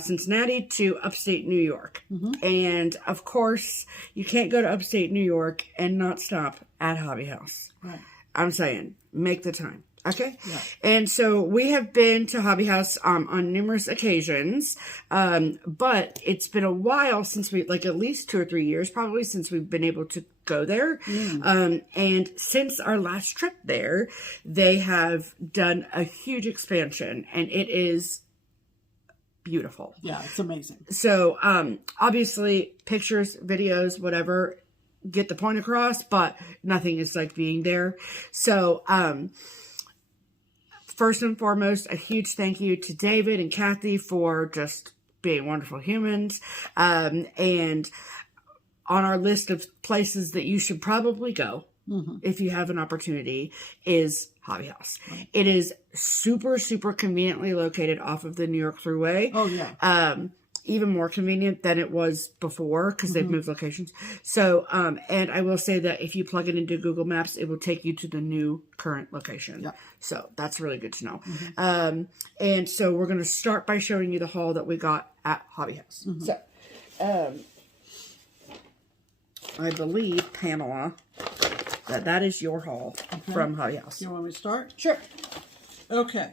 Cincinnati, to upstate New York. And of course, you can't go to upstate New York and not stop at Hobby House. Right. I'm saying, make the time. Okay. Yeah. And so we have been to Hobby House on numerous occasions, but it's been a while since we, like at least 2 or 3 years, probably since we've been able to go there. And since our last trip there, they have done a huge expansion, and it is beautiful. Yeah, it's amazing. So obviously, pictures, videos, whatever, get the point across, but nothing is like being there. So first and foremost, a huge thank you to David and Kathy for just being wonderful humans. And on our list of places that you should probably go, if you have an opportunity, is Hobby House. Right. It is super, super conveniently located off of the New York Thruway. Oh, yeah. Even more convenient than it was before because they've moved locations. So, and I will say that if you plug it into Google Maps, it will take you to the new current location. Yeah. So that's really good to know. And so we're going to start by showing you the haul that we got at Hobby House. So, I believe, Pamela, that is your haul from Hobby House. You want me to start? Sure. Okay.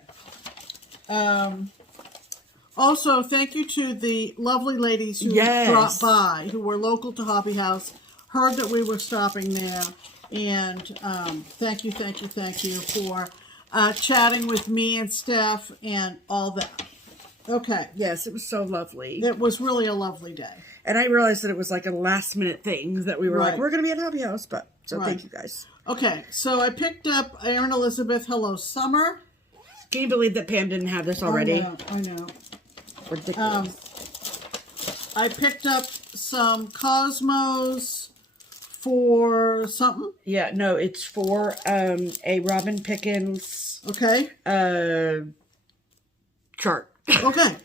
Also, thank you to the lovely ladies who dropped by, who were local to Hobby House, heard that we were stopping there, and thank you for chatting with me and Steph and all that. Okay. Yes, it was so lovely. It was really a lovely day. And I realized that it was like a last minute thing that we were like, we're going to be at Hobby House, but so thank you guys. Okay, so I picked up Erin Elizabeth Hello Summer. Can you believe that Pam didn't have this already? I know. Ridiculous. I picked up some Cosmos for something. Yeah, no, it's for a Robin Pickens chart. Okay.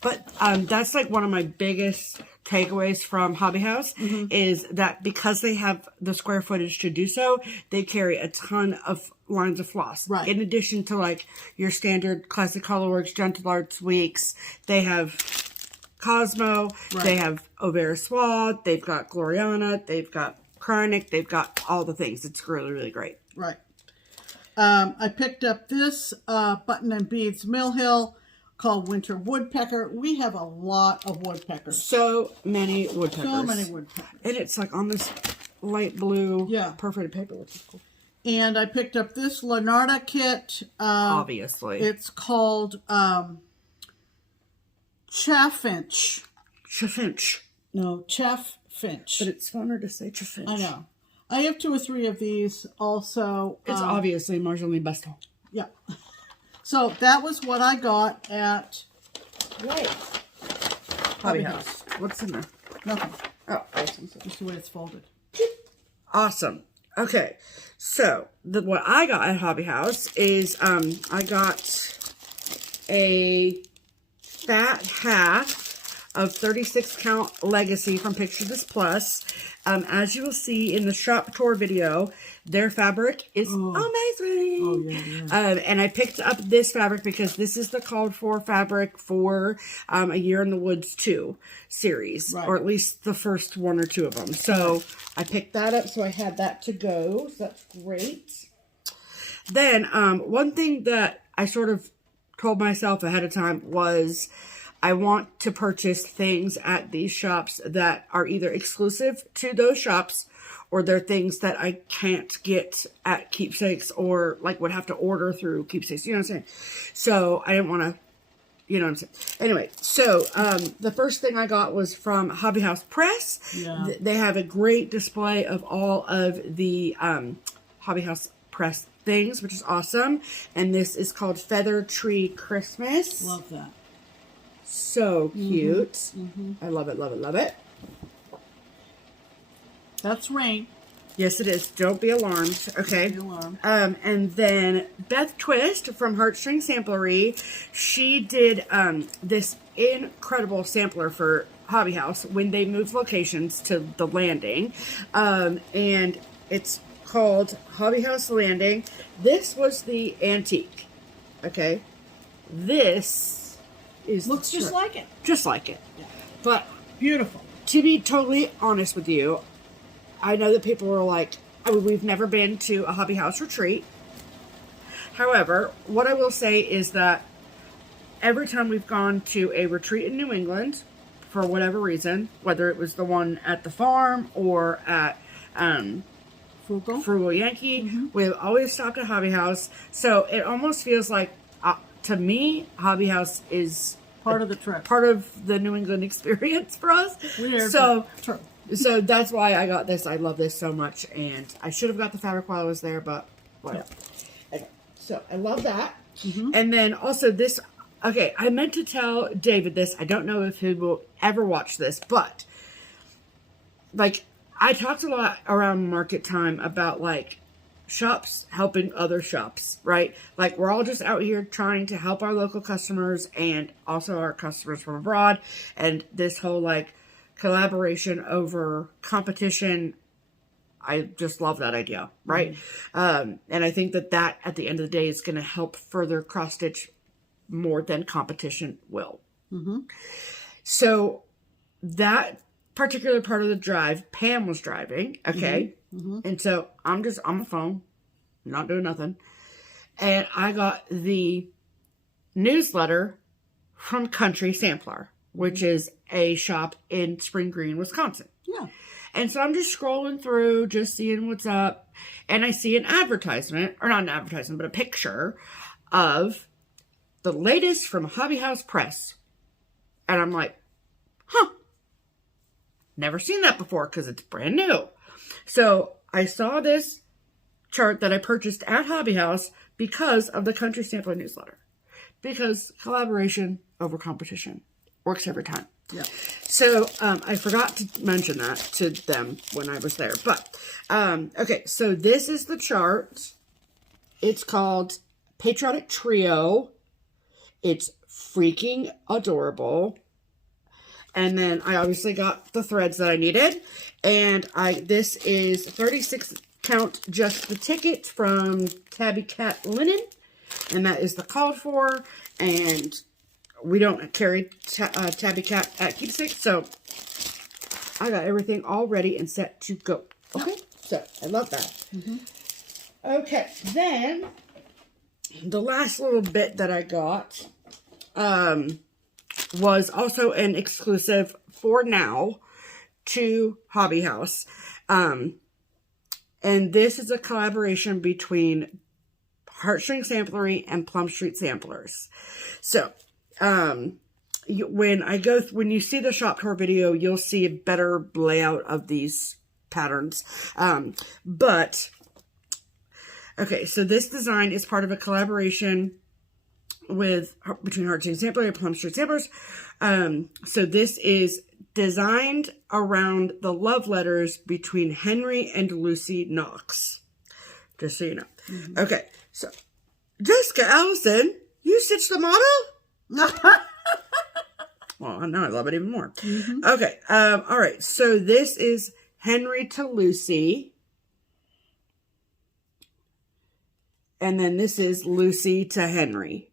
But that's like one of my biggest takeaways from Hobby House is that because they have the square footage to do so, they carry a ton of lines of floss. Right. In addition to like your standard Classic Colorworks, Gentle Arts weeks, they have Cosmo, they have Overa Swad, they've got Gloriana, they've got Chronic, they've got all the things. It's really, really great. Right. I picked up this Button and Beads Mill Hill called Winter Woodpecker. We have a lot of woodpeckers. So many woodpeckers. So many woodpeckers. And it's like on this light blue perforated paper, which is cool. And I picked up this Leonarda kit. Obviously. It's called Chaffinch. Chaffinch. No, Chaffinch. But it's funner to say Chaffinch. I know. I have 2 or 3 of these also. It's obviously Marjolaine Baston. Yeah. So that was what I got at Hobby House. What's in there? Nothing. Oh, awesome. Just the way it's folded. Awesome. Okay. So what I got at Hobby House is I got a fat half of 36 count Legacy from Picture This Plus. As you will see in the shop tour video, their fabric is amazing. Oh, yeah. And I picked up this fabric because this is the called for fabric for A Year in the Woods 2 series, or at least the first 1 or 2 of them. So I picked that up, so I had that to go. So that's great. Then one thing that I sort of told myself ahead of time was I want to purchase things at these shops that are either exclusive to those shops or they're things that I can't get at Keepsakes or like would have to order through Keepsakes. You know what I'm saying? So I didn't want to, you know what I'm saying? Anyway, so the first thing I got was from Hobby House Press. Yeah. They have a great display of all of the Hobby House Press things, which is awesome. And this is called Feather Tree Christmas. Love that. So cute. I love it, love it, love it. That's rain. Yes, it is. Don't be alarmed. Okay. Don't be alarmed. And then Beth Twist from Heartstring Samplery, she did this incredible sampler for Hobby House when they moved locations to the Landing. And it's called Hobby House Landing. This was the antique. Okay. This is Looks just like it. Just like it. Yeah. But Beautiful. to be totally honest with you, I know that people were like, oh, we've never been to a hobby house retreat. However, what I will say is that every time we've gone to a retreat in New England, for whatever reason, whether it was the one at the farm or at Frugal Yankee, we've always stopped at Hobby House. So it almost feels like, to me, Hobby House is part of the trip, part of the New England experience for us. Weird, so true. So that's why I got this. I love this so much, and I should have got the fabric while I was there, but whatever. Yeah. Okay, so I love that. And then also this. Okay, I meant to tell David this. I don't know if he will ever watch this, but like I talked a lot around market time about like shops helping other shops, right? Like we're all just out here trying to help our local customers and also our customers from abroad, and this whole like collaboration over competition. I just love that idea, right? And I think that at the end of the day is going to help further cross stitch more than competition will. So that particular part of the drive, Pam was driving, okay? And so I'm just on my phone, not doing nothing. And I got the newsletter from Country Sampler, which is a shop in Spring Green, Wisconsin. Yeah. And so I'm just scrolling through, just seeing what's up. And I see an advertisement, or not an advertisement, but a picture of the latest from Hobby House Press. And I'm like, huh. Never seen that before because it's brand new. So I saw this chart that I purchased at Hobby House because of the Country Sampler newsletter. Because collaboration over competition works every time. Yeah. So I forgot to mention that to them when I was there. But, okay, so this is the chart. It's called Patriotic Trio. It's freaking adorable. And then I obviously got the threads that I needed. And this is 36 count Just the Ticket from Tabby Cat Linen. And that is the called for. And we don't carry Tabby Cat at Keepsakes. So I got everything all ready and set to go. Okay. So I love that. Okay. Then the last little bit that I got was also an exclusive for now to Hobby House. And this is a collaboration between Heartstring Samplery and Plum Street Samplers. So, when you see the shop tour video, you'll see a better layout of these patterns. But, okay, so this design is part of a collaboration between Heartstring Samplery and Plum Street Samplers. So this is designed around the love letters between Henry and Lucy Knox. Just so you know. Okay, so Jessica Allison, you stitched the model? Well, now I love it even more. Okay, all right. So this is Henry to Lucy. And then this is Lucy to Henry.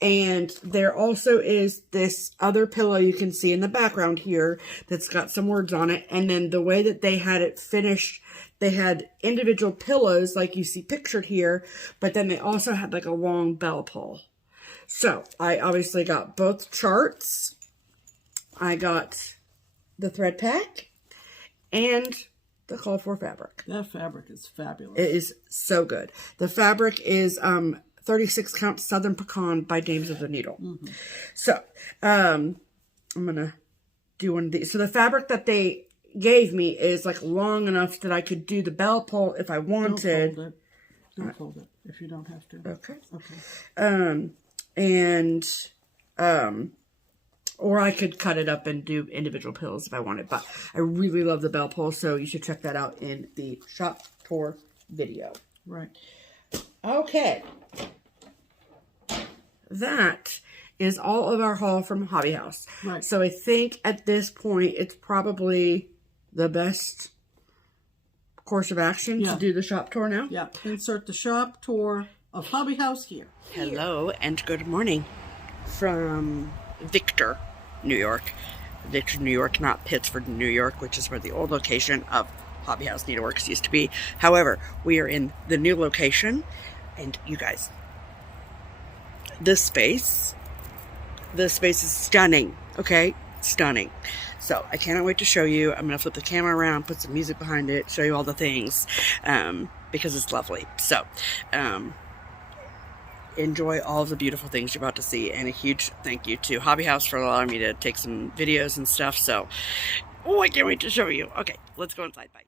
And there also is this other pillow you can see in the background here that's got some words on it. And then the way that they had it finished, they had individual pillows like you see pictured here, but then they also had like a long bell pull. So I obviously got both charts. I got the thread pack and the call for fabric. That fabric is fabulous. It is so good. The fabric is 36 count Southern Pecan by Dames of the Needle. So, I'm going to do one of these. So the fabric that they gave me is like long enough that I could do the bell pull if I wanted. Don't fold it. Don't fold it if you don't have to. Okay. Okay. Or I could cut it up and do individual pills if I wanted. But I really love the bell pull, so you should check that out in the shop tour video. Right. Okay. That is all of our haul from Hobby House. Right. So I think at this point, it's probably the best course of action Yeah. to do the shop tour now? Yeah, insert the shop tour of Hobby House here. Hello and good morning from Victor, New York. Victor, New York, not Pittsford, New York, which is where the old location of Hobby House Needleworks used to be. However, we are in the new location, and you guys, this space is stunning, okay? Stunning. So I cannot wait to show you. I'm going to flip the camera around, put some music behind it, show you all the things, because it's lovely. So, enjoy all of the beautiful things you're about to see, and a huge thank you to Hobby House for allowing me to take some videos and stuff. So, I can't wait to show you. Okay, let's go inside. Bye.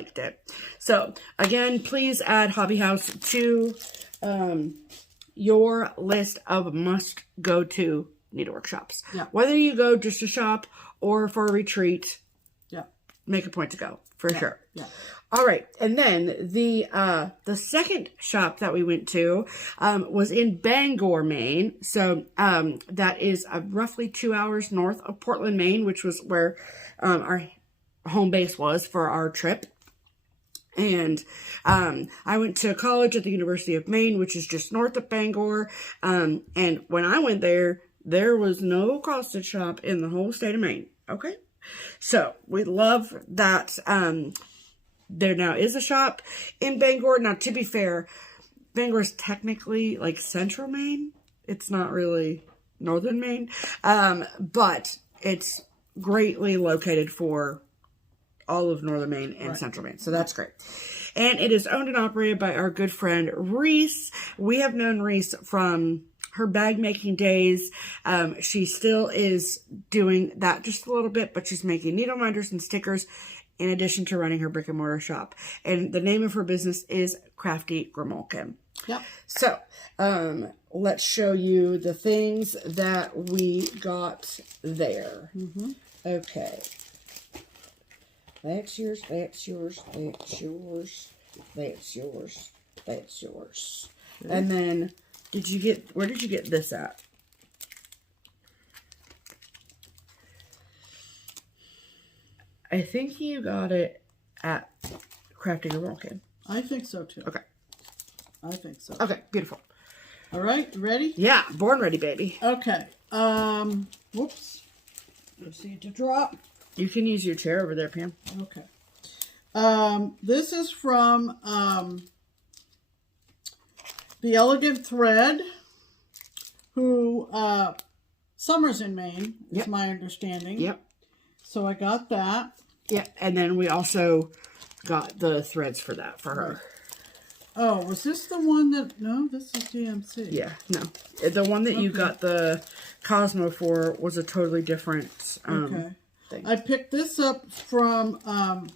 liked it. So again, please add Hobby House to your list of must go to needlework shops. Yeah. Whether you go just to shop or for a retreat, Yeah. make a point to go for sure. Yeah. All right, and then the second shop that we went to was in Bangor, Maine. So that is roughly 2 hours north of Portland, Maine, which was where our home base was for our trip. And I went to college at the University of Maine, which is just north of Bangor. And when I went there, there was no cross stitch shop in the whole state of Maine. Okay, so we love that. There now is a shop in Bangor. Now, to be fair, Bangor is technically like central Maine. It's not really northern Maine. But it's greatly located for all of northern Maine and central Maine. So that's great. And it is owned and operated by our good friend Reese. We have known Reese from her bag making days. She still is doing that just a little bit, but she's making needle minders and stickers in addition to running her brick and mortar shop. And the name of her business is Crafty Grimalkin. Yep. So, let's show you the things that we got there. Okay. That's yours, that's yours, that's yours, that's yours, that's yours. Okay. And then, where did you get this at? I think you got it at Crafty Grimalkin. I think so too. Okay. I think so. Okay, beautiful. All right, ready? Yeah, born ready, baby. Okay. Whoops. Proceed to drop. You can use your chair over there, Pam. Okay. This is from The Elegant Thread, who summers in Maine, is my understanding. Yep. So I got that. Yep, and then we also got the threads for that for her. Oh, was this the one that... No, this is DMC. Yeah, no. The one that you got the Cosmo for was a totally different thing. I picked this up from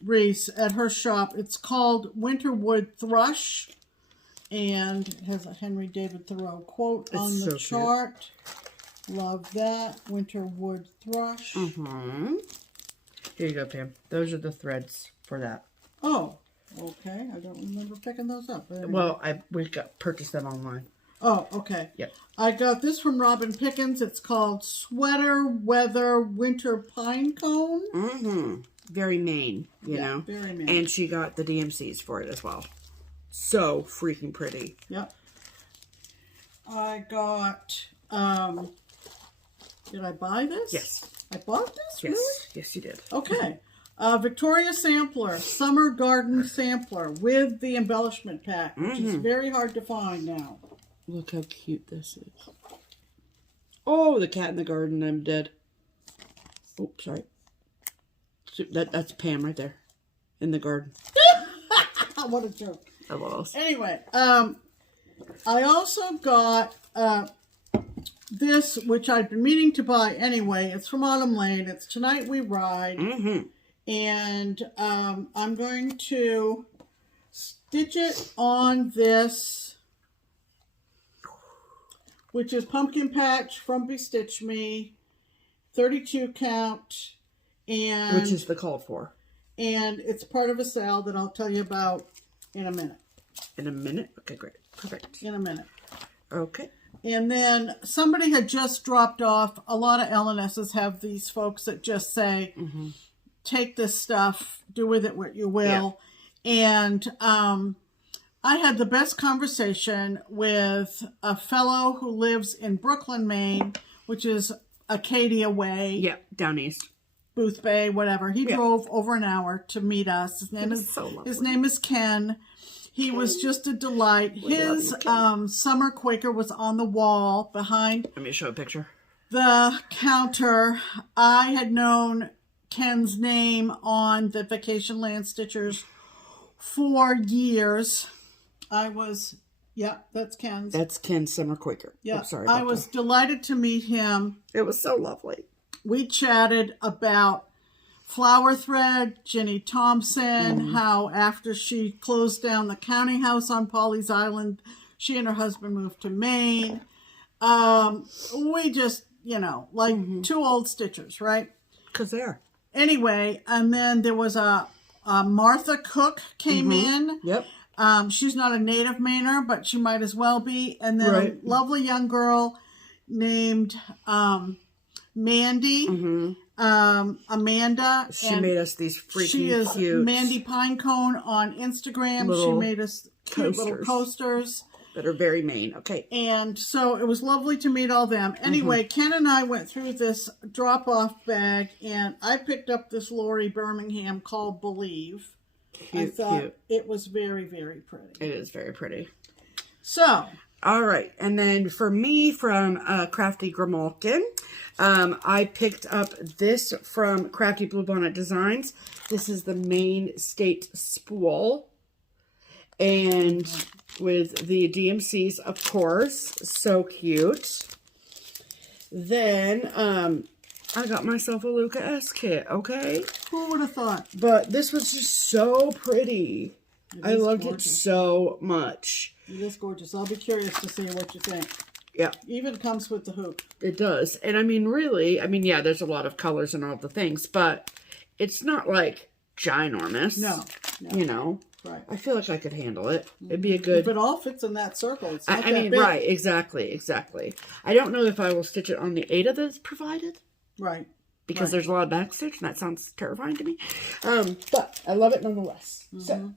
Reese at her shop. It's called Winterwood Thrush, and it has a Henry David Thoreau quote on the chart. Cute. Love that. Winterwood Thrush. Here you go, Pam. Those are the threads for that. Oh, okay. I don't remember picking those up. Anyway. Well, we purchased them online. Oh, okay. Yep. I got this from Robin Pickens. It's called Sweater Weather Winter Pine Cone. Very Maine, you know. Very Maine. And she got the DMCs for it as well. So freaking pretty. Yep. I got, did I buy this? Yes. I bought this? Yes. Really? Yes, you did. Okay. Victoria Sampler, Summer Garden Sampler with the embellishment pack, which is very hard to find now. Look how cute this is. Oh, the cat in the garden. I'm dead. Oh, sorry. That's Pam right there in the garden. What a joke. I love us. Anyway, I also got this, which I've been meaning to buy anyway. It's from Autumn Lane. It's Tonight We Ride. And I'm going to stitch it on this, which is Pumpkin Patch from Bestitch Me, 32 count, and which is the called for. And it's part of a sale that I'll tell you about in a minute. In a minute? Okay, great. Perfect. In a minute. Okay. And then somebody had just dropped off. A lot of LNSs have these folks that just say, take this stuff, do with it what you will. Yeah. And I had the best conversation with a fellow who lives in Brooklyn, Maine, which is Acadia Way. Yeah, down east. Booth Bay, whatever. He drove over an hour to meet us. His name is Ken. He was just a delight. His summer Quaker was on the wall behind. Let me show a picture. The counter. I had known Ken's name on the Vacation Land Stitchers for years. That's Ken's. That's Ken's summer Quaker. Yeah, I'm sorry. I was delighted to meet him. It was so lovely. We chatted about flower thread, Jenny Thompson, how after she closed down the counting house on Pawleys Island, she and her husband moved to Maine. We just, you know, like two old stitchers, right? Because they are. Anyway, and then there was a Martha Cook came in. Yep. She's not a native Mainer, but she might as well be. And then a lovely young girl named Mandy, Amanda. She made us these freaking She is cute Mandy Pinecone on Instagram. She made us cute little coasters. That are very Maine. Okay. And so it was lovely to meet all them. Anyway, Ken and I went through this drop-off bag, and I picked up this Lori Birmingham called Believe. I thought it was very, very pretty. It is very pretty. So. All right. And then for me from Crafty Grimalkin, I picked up this from Crafty Bluebonnet Designs. This is the Maine State Spool. And with the DMCs, of course. So cute. Then I got myself a Luca S kit, okay? Who would have thought? But this was just so pretty. I loved it so much. It is gorgeous. I'll be curious to see what you think. Yeah. Even comes with the hoop. It does. And I mean, really, I mean, yeah, there's a lot of colors and all the things, but it's not like ginormous. No. You know? Right. I feel like I could handle it. It'd be a good... If it all fits in that circle, it's not I mean, big. right, exactly. I don't know if I will stitch it on the Ada that's provided. Right. Because there's a lot of backstitch, and that sounds terrifying to me. But I love it nonetheless. So,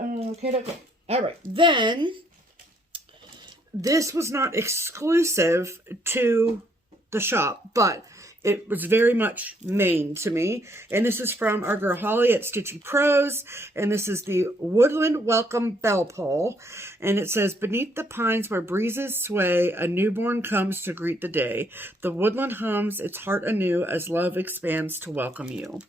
okay. All right. Then, this was not exclusive to the shop, but it was very much Maine to me. And this is from our girl Holly at Stitchy Pros. And this is the Woodland Welcome Bell Pull. And it says, beneath the pines where breezes sway, a newborn comes to greet the day. The woodland hums its heart anew as love expands to welcome you.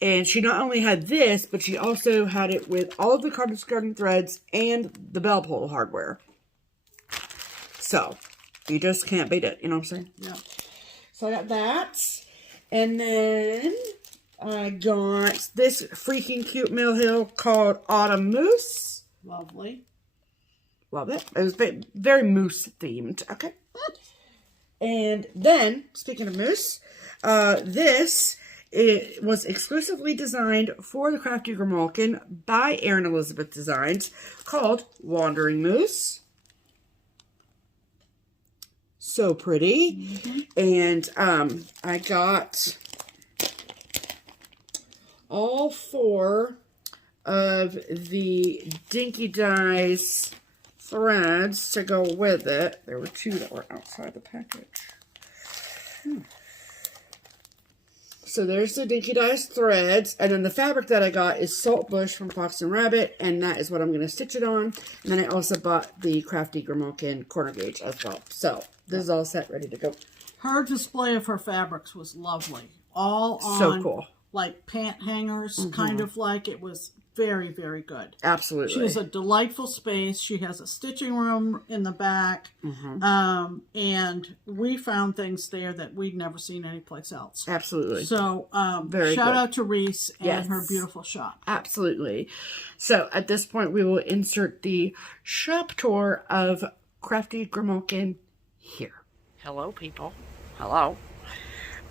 And she not only had this, but she also had it with all of the Cottage Garden threads and the bell pull hardware. So, you just can't beat it. You know what I'm saying? Yeah. So I got that. And then I got this freaking cute Mill Hill called Autumn Moose. Lovely. Love it. It was very moose themed. Okay. And then, speaking of moose, it was exclusively designed for the Crafty Grimalkin by Erin Elizabeth Designs, called Wandering Moose. So pretty. And I got all 4 of the Dinky Dies threads to go with it. There were 2 that were outside the package. So there's the Dinky Dies threads. And then the fabric that I got is Saltbush from Fox and Rabbit. And that is what I'm going to stitch it on. And then I also bought the Crafty Grimalkin corner gauge as well. So this is all set, ready to go. Her display of her fabrics was lovely. All on so cool. Like pant hangers, kind of like. It was very, very good. Absolutely. She has a delightful space. She has a stitching room in the back. And we found things there that we'd never seen anyplace else. Absolutely. So shout out to Reese and her beautiful shop. Absolutely. So at this point, we will insert the shop tour of Crafty Grimalkin here. Hello, people. Hello.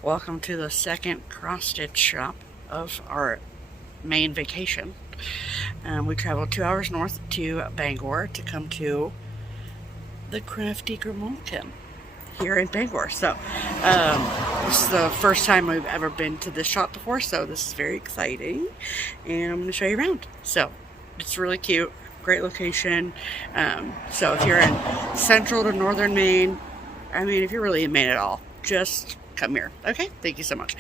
Welcome to the second cross-stitch shop of our Maine vacation. We traveled 2 hours north to Bangor to come to the Crafty Grimalkin here in Bangor. So this is the first time we've ever been to this shop before, so this is very exciting, and I'm going to show you around. So it's really cute, great location. So if you're in central to northern Maine, I mean, if you're really in Maine at all, just come here. Okay, thank you so much.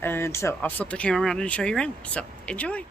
And so I'll flip the camera around and show you around. So enjoy.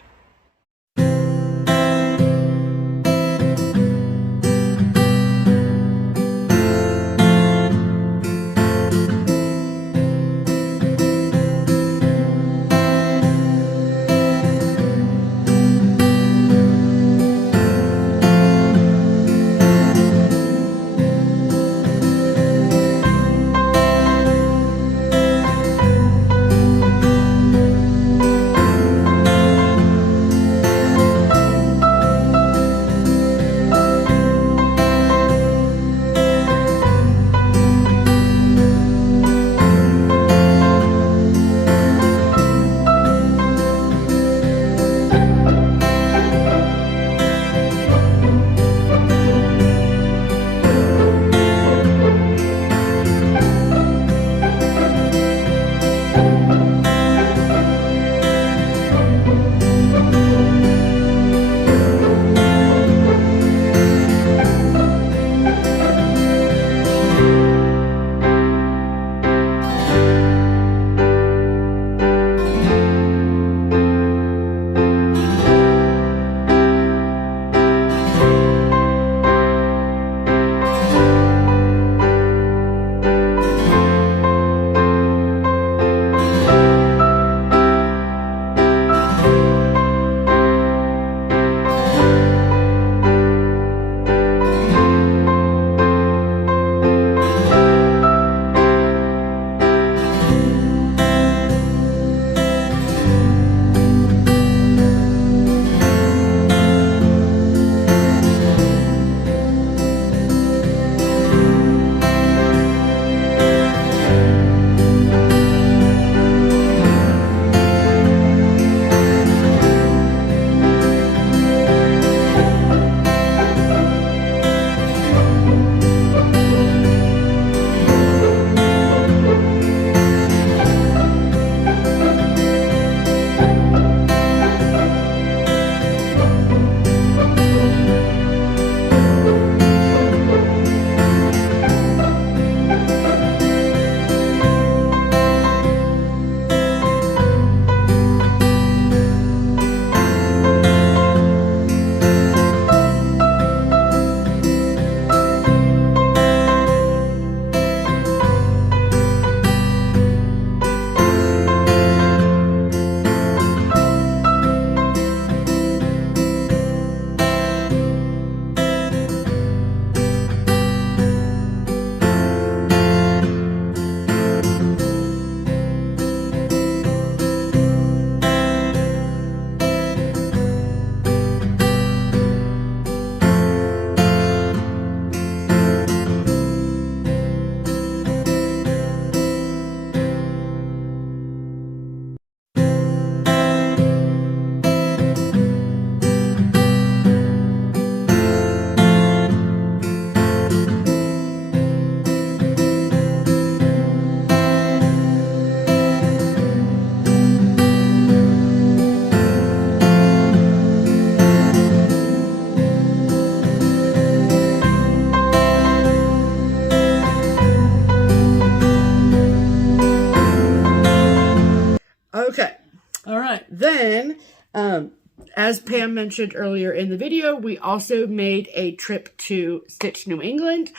As Pam mentioned earlier in the video, we also made a trip to Stitch New England.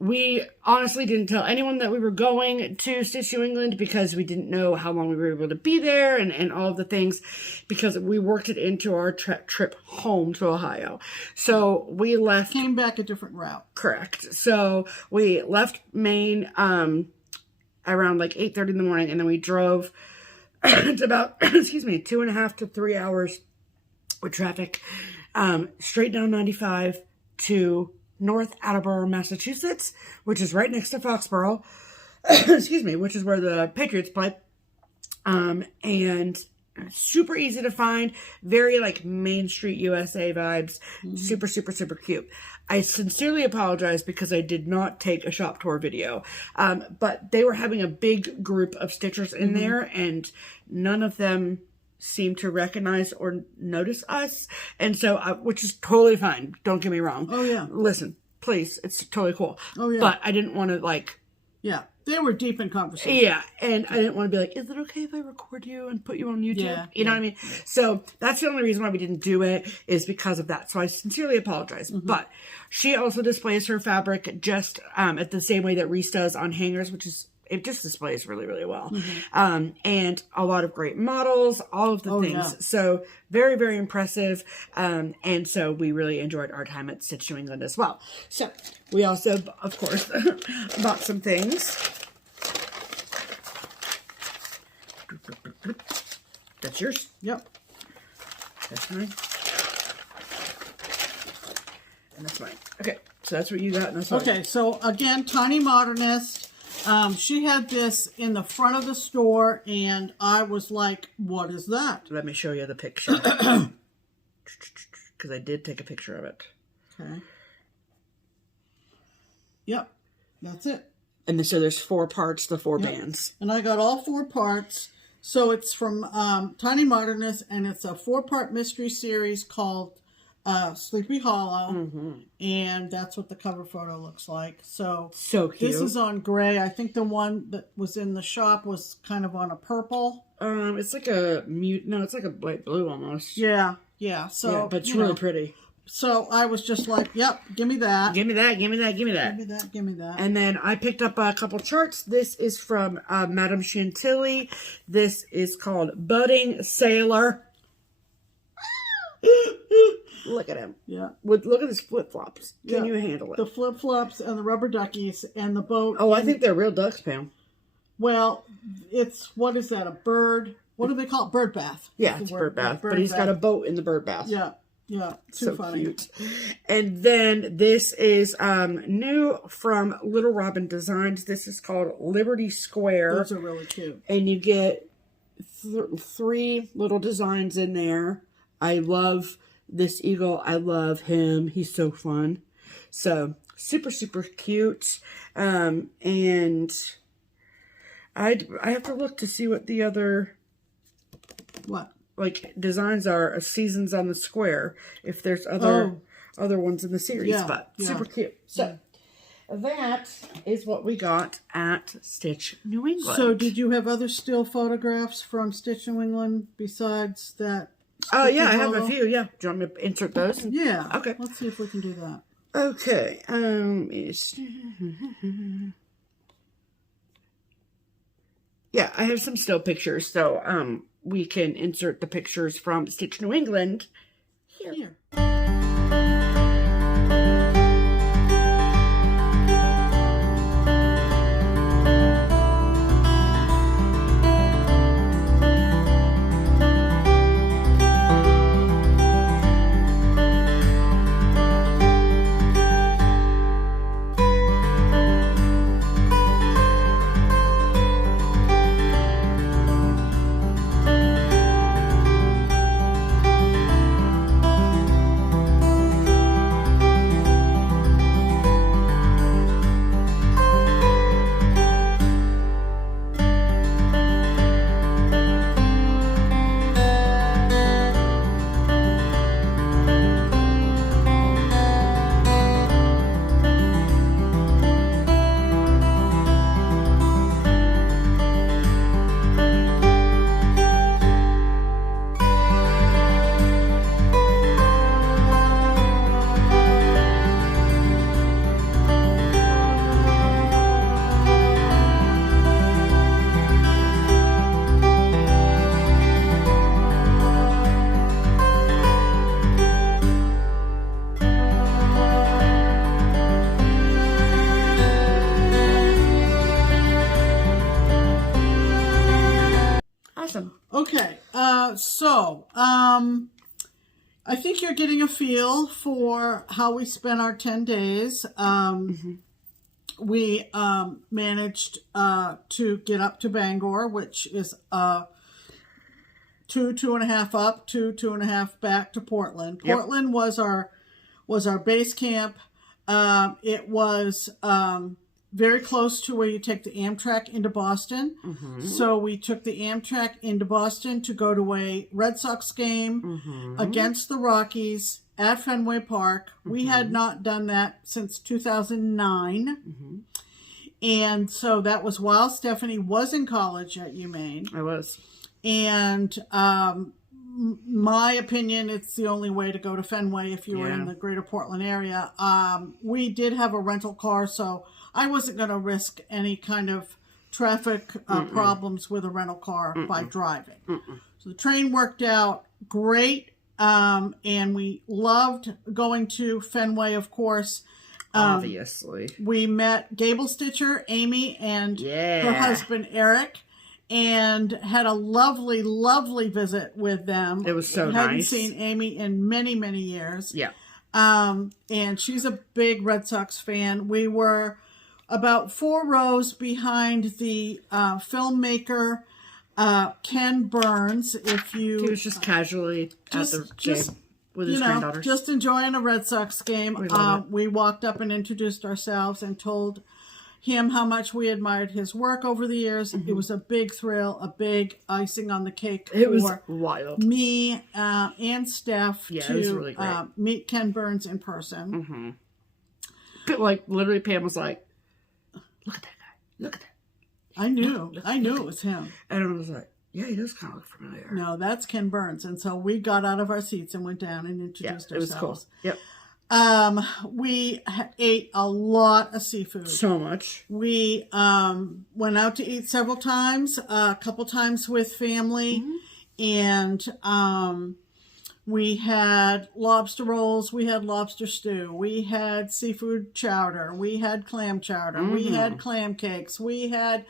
We honestly didn't tell anyone that we were going to Stitch New England because we didn't know how long we were able to be there and all of the things, because we worked it into our trip home to Ohio. So we left. Came back a different route. Correct. So we left Maine around like 8:30 in the morning, and then we drove it's about, excuse me, 2.5 to 3 hours with traffic, straight down 95 to North Attleboro, Massachusetts, which is right next to Foxborough, excuse me, which is where the Patriots play, and super easy to find, very like Main Street USA vibes, super, super, super cute. I sincerely apologize because I did not take a shop tour video, but they were having a big group of stitchers in there, and none of them seemed to recognize or notice us, and so, which is totally fine, don't get me wrong. Oh, yeah. Listen, please, it's totally cool. Oh, yeah. But I didn't want to, like... Yeah, they were deep in conversation. Yeah, and I didn't want to be like, is it okay if I record you and put you on YouTube? Yeah, you know what I mean? So that's the only reason why we didn't do it, is because of that. So I sincerely apologize. But she also displays her fabric just at the same way that Reese does on hangers, which is, it just displays really, really well. And a lot of great models, all of the things. Yeah. So very, very impressive. And so we really enjoyed our time at Stitch New England as well. So we also, of course, bought some things. That's yours? Yep. That's mine. And that's mine. Okay, so that's what you got. And that's what Okay, so again, Tiny Modernist. She had this in the front of the store, and I was like, what is that? Let me show you the picture. Because I did take a picture of it. Okay. Yep, that's it. And so there's 4 parts, the 4 bands. And I got all 4 parts. So it's from Tiny Modernist, and it's a 4-part mystery series called Sleepy Hollow. And that's what the cover photo looks like. So cute. This is on gray. I think the one that was in the shop was kind of on a purple. It's like a no, it's like a light blue almost. Yeah, yeah. So, yeah, but it's really pretty. So I was just like, yep, give me that. Give me that, give me that, give me that. Give me that, give me that. And then I picked up a couple charts. This is from Madame Chantilly. This is called Budding Sailor. Look at him. Yeah. Look at his flip-flops. Can Yeah. you handle it? The flip-flops and the rubber duckies and the boat. Oh, I think they're real ducks, Pam. Well, it's, what is that, a bird? What do they call it? Bird bath. Yeah, it's bird bath. But he's got a boat in the bird bath. Yeah, yeah. Too So funny. cute. And then this is new from Little Robin Designs. This is called Liberty Square. Those are really cute. And you get 3 little designs in there. I love this eagle. I love him. He's so fun. So super, super cute. And I have to look to see what the other like designs are. Seasons on the Square. If there's other ones in the series, but super cute. So that is what we got at Stitch New England. So did you have other still photographs from Stitch New England besides that? Oh, yeah, I have logo? a few, yeah. Do you want me to insert those? Yeah. Okay. Let's see if we can do that. Okay. Yeah, I have some still pictures, so we can insert the pictures from Stitch New England here. Awesome. Okay. I think you're getting a feel for how we spent our 10 days. We managed to get up to Bangor, which is 2.5 up, 2.5 back to Portland. Yep. Portland was our base camp. It was very close to where you take the Amtrak into Boston. So we took the Amtrak into Boston to go to a Red Sox game against the Rockies at Fenway Park. We had not done that since 2009. And so that was while Stephanie was in college at UMaine. I was. And my opinion, it's the only way to go to Fenway if you were in the greater Portland area. We did have a rental car, so I wasn't going to risk any kind of traffic problems with a rental car by driving. So the train worked out great, and we loved going to Fenway, of course. Obviously. We met Gable Stitcher, Amy, and her husband, Eric, and had a lovely, lovely visit with them. It was so nice. Hadn't seen Amy in many, many years. Yeah. And she's a big Red Sox fan. We were about 4 rows behind the filmmaker, Ken Burns. He was just casually at the game with his granddaughters. Just enjoying a Red Sox game. We walked up and introduced ourselves and told him how much we admired his work over the years. It was a big thrill, a big icing on the cake. It was wild. Me and Steph it was really great. Meet Ken Burns in person. But like literally, Pam was like, "Look at that guy! Look at that!" I knew it was him. And I was like, "Yeah, he does kind of look familiar." No, that's Ken Burns. And so we got out of our seats and went down and introduced ourselves. It was cool. Yep. We ate a lot of seafood. So much. We went out to eat several times, a couple times with family, and we had lobster rolls, we had lobster stew, we had seafood chowder, we had clam chowder, we had clam cakes, we had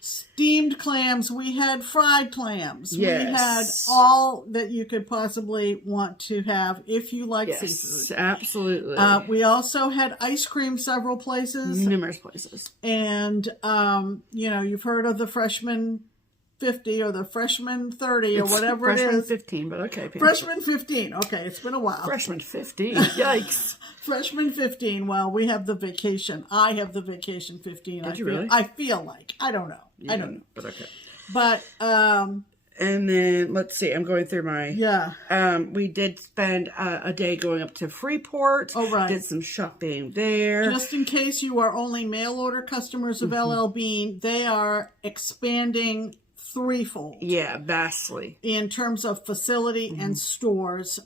steamed clams, we had fried clams. We had all that you could possibly want to have if you like seafood. Absolutely. We also had ice cream several places. Numerous places. And, you've heard of the freshman 50 or the freshman 30 or whatever it is. Freshman 15, but okay. Freshman 15. Okay, it's been a while. Freshman 15. Yikes. Freshman 15. Well, we have the vacation. I have the vacation 15. Did you really? I feel like. I don't know. I don't know. But okay. But, and then, let's see, I'm going through my... Yeah. We did spend a day going up to Freeport. Oh, right. Did some shopping there. Just in case you are only mail order customers of LL Bean, they are expanding threefold. Yeah, vastly. In terms of facility and stores.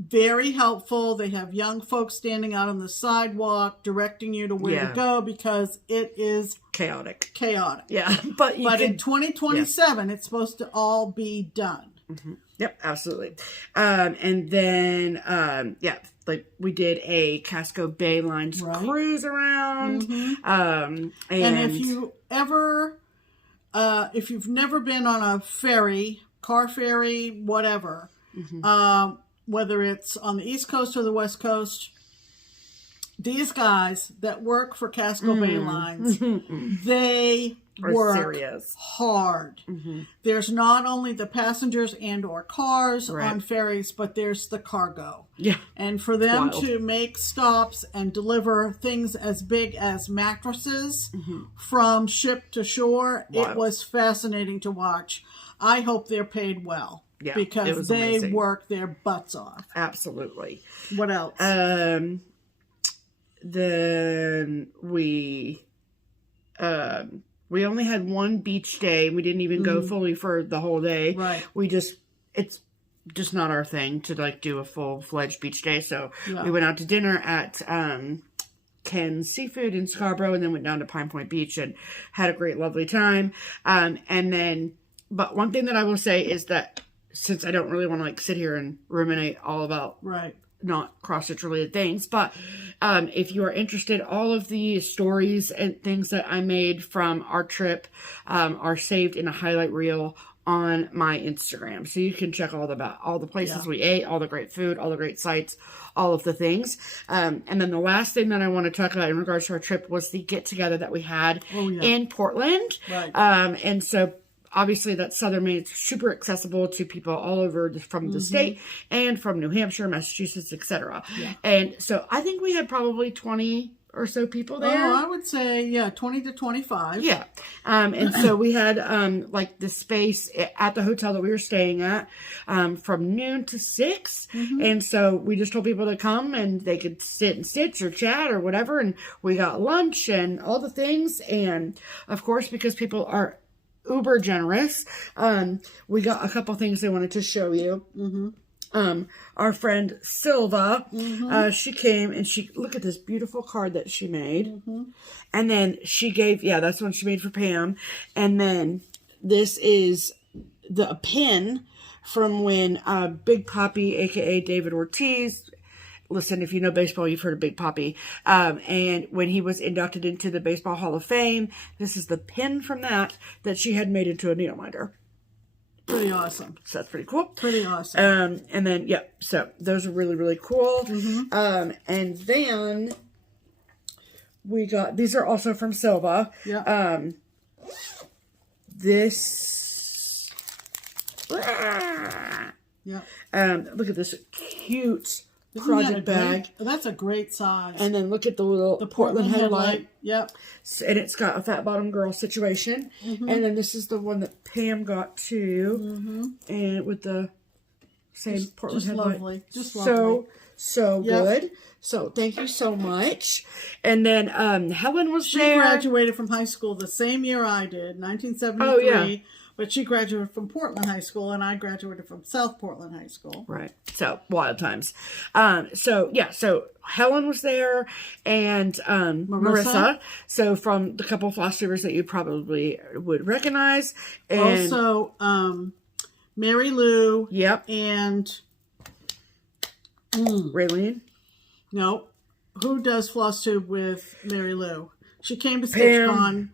Very helpful. They have young folks standing out on the sidewalk directing you to where to go because it is chaotic. Yeah. But in 2027, it's supposed to all be done. Yep, absolutely. And then, like we did a Casco Bay Lines cruise around. And if you ever, if you've never been on a ferry, car ferry, whatever, whether it's on the East Coast or the West Coast, these guys that work for Casco Bay Lines, they work hard. There's not only the passengers and or cars on ferries, but there's the cargo. Yeah. And for them to make stops and deliver things as big as mattresses from ship to shore, it was fascinating to watch. I hope they're paid well. Yeah, because they work their butts off. Absolutely. What else? Then we only had one beach day. We didn't even go fully for the whole day. Right. It's just not our thing to like do a full-fledged beach day. So we went out to dinner at Ken's Seafood in Scarborough and then went down to Pine Point Beach and had a great, lovely time. But one thing that I will say is that since I don't really want to like sit here and ruminate all about not cross-stitch related things, but if you are interested, all of the stories and things that I made from our trip are saved in a highlight reel on my Instagram. So you can check all the places we ate, all the great food, all the great sites, all of the things. And then the last thing that I want to talk about in regards to our trip was the get together that we had in Portland. Right. And so obviously that's Southern Maine. It's super accessible to people all over from the state and from New Hampshire, Massachusetts, etc. Yeah. And so I think we had probably 20 or so people there. Oh, I would say, 20 to 25. Yeah. And so we had, like the space at the hotel that we were staying at, from noon to 6. And so we just told people to come and they could sit and stitch or chat or whatever. And we got lunch and all the things. And of course, because people are uber generous, we got a couple things they wanted to show you. Our friend Silva, she came and look at this beautiful card that she made. And then she gave, that's one she made for Pam. And then this is the pin from when Big Papi, aka David Ortiz, listen, if you know baseball, you've heard of Big Papi. And when he was inducted into the Baseball Hall of Fame, this is the pin from that she had made into a needle minder. Pretty awesome. So that's pretty cool. Pretty awesome. And then, so those are really, really cool. And then we got, these are also from Silva. Yeah. This, look at this cute project bag. That's a great size. And then look at the Portland headlight. Yep. And it's got a fat bottom girl situation. And then this is the one that Pam got too. And with the same Portland headlight. Lovely. Just lovely. So good. So thank you so much. And then Helen was there. She graduated from high school the same year I did, 1973. Oh, yeah. But she graduated from Portland High School, and I graduated from South Portland High School. Right. So, wild times. So Helen was there, and Marissa. So, from the couple of FlossTubers that you probably would recognize. And also, Mary Lou. Yep. And... Raylene. Nope. Who does FlossTube with Mary Lou? She came to StitchCon.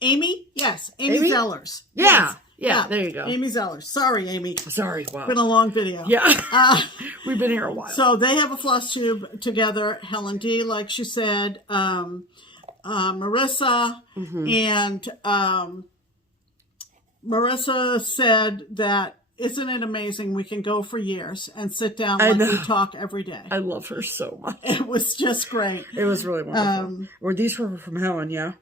Amy? Yes. Amy Zellers. Yeah. Yes. Yeah, there you go. Amy Zellers. Sorry, Amy. Sorry, wow. Been a long video. Yeah. We've been here a while. So they have a FlossTube together. Helen D, like she said, Marissa, and Marissa said that, isn't it amazing we can go for years and sit down like we talk every day? I love her so much. It was just great. It was really wonderful. Or these were from Helen, yeah?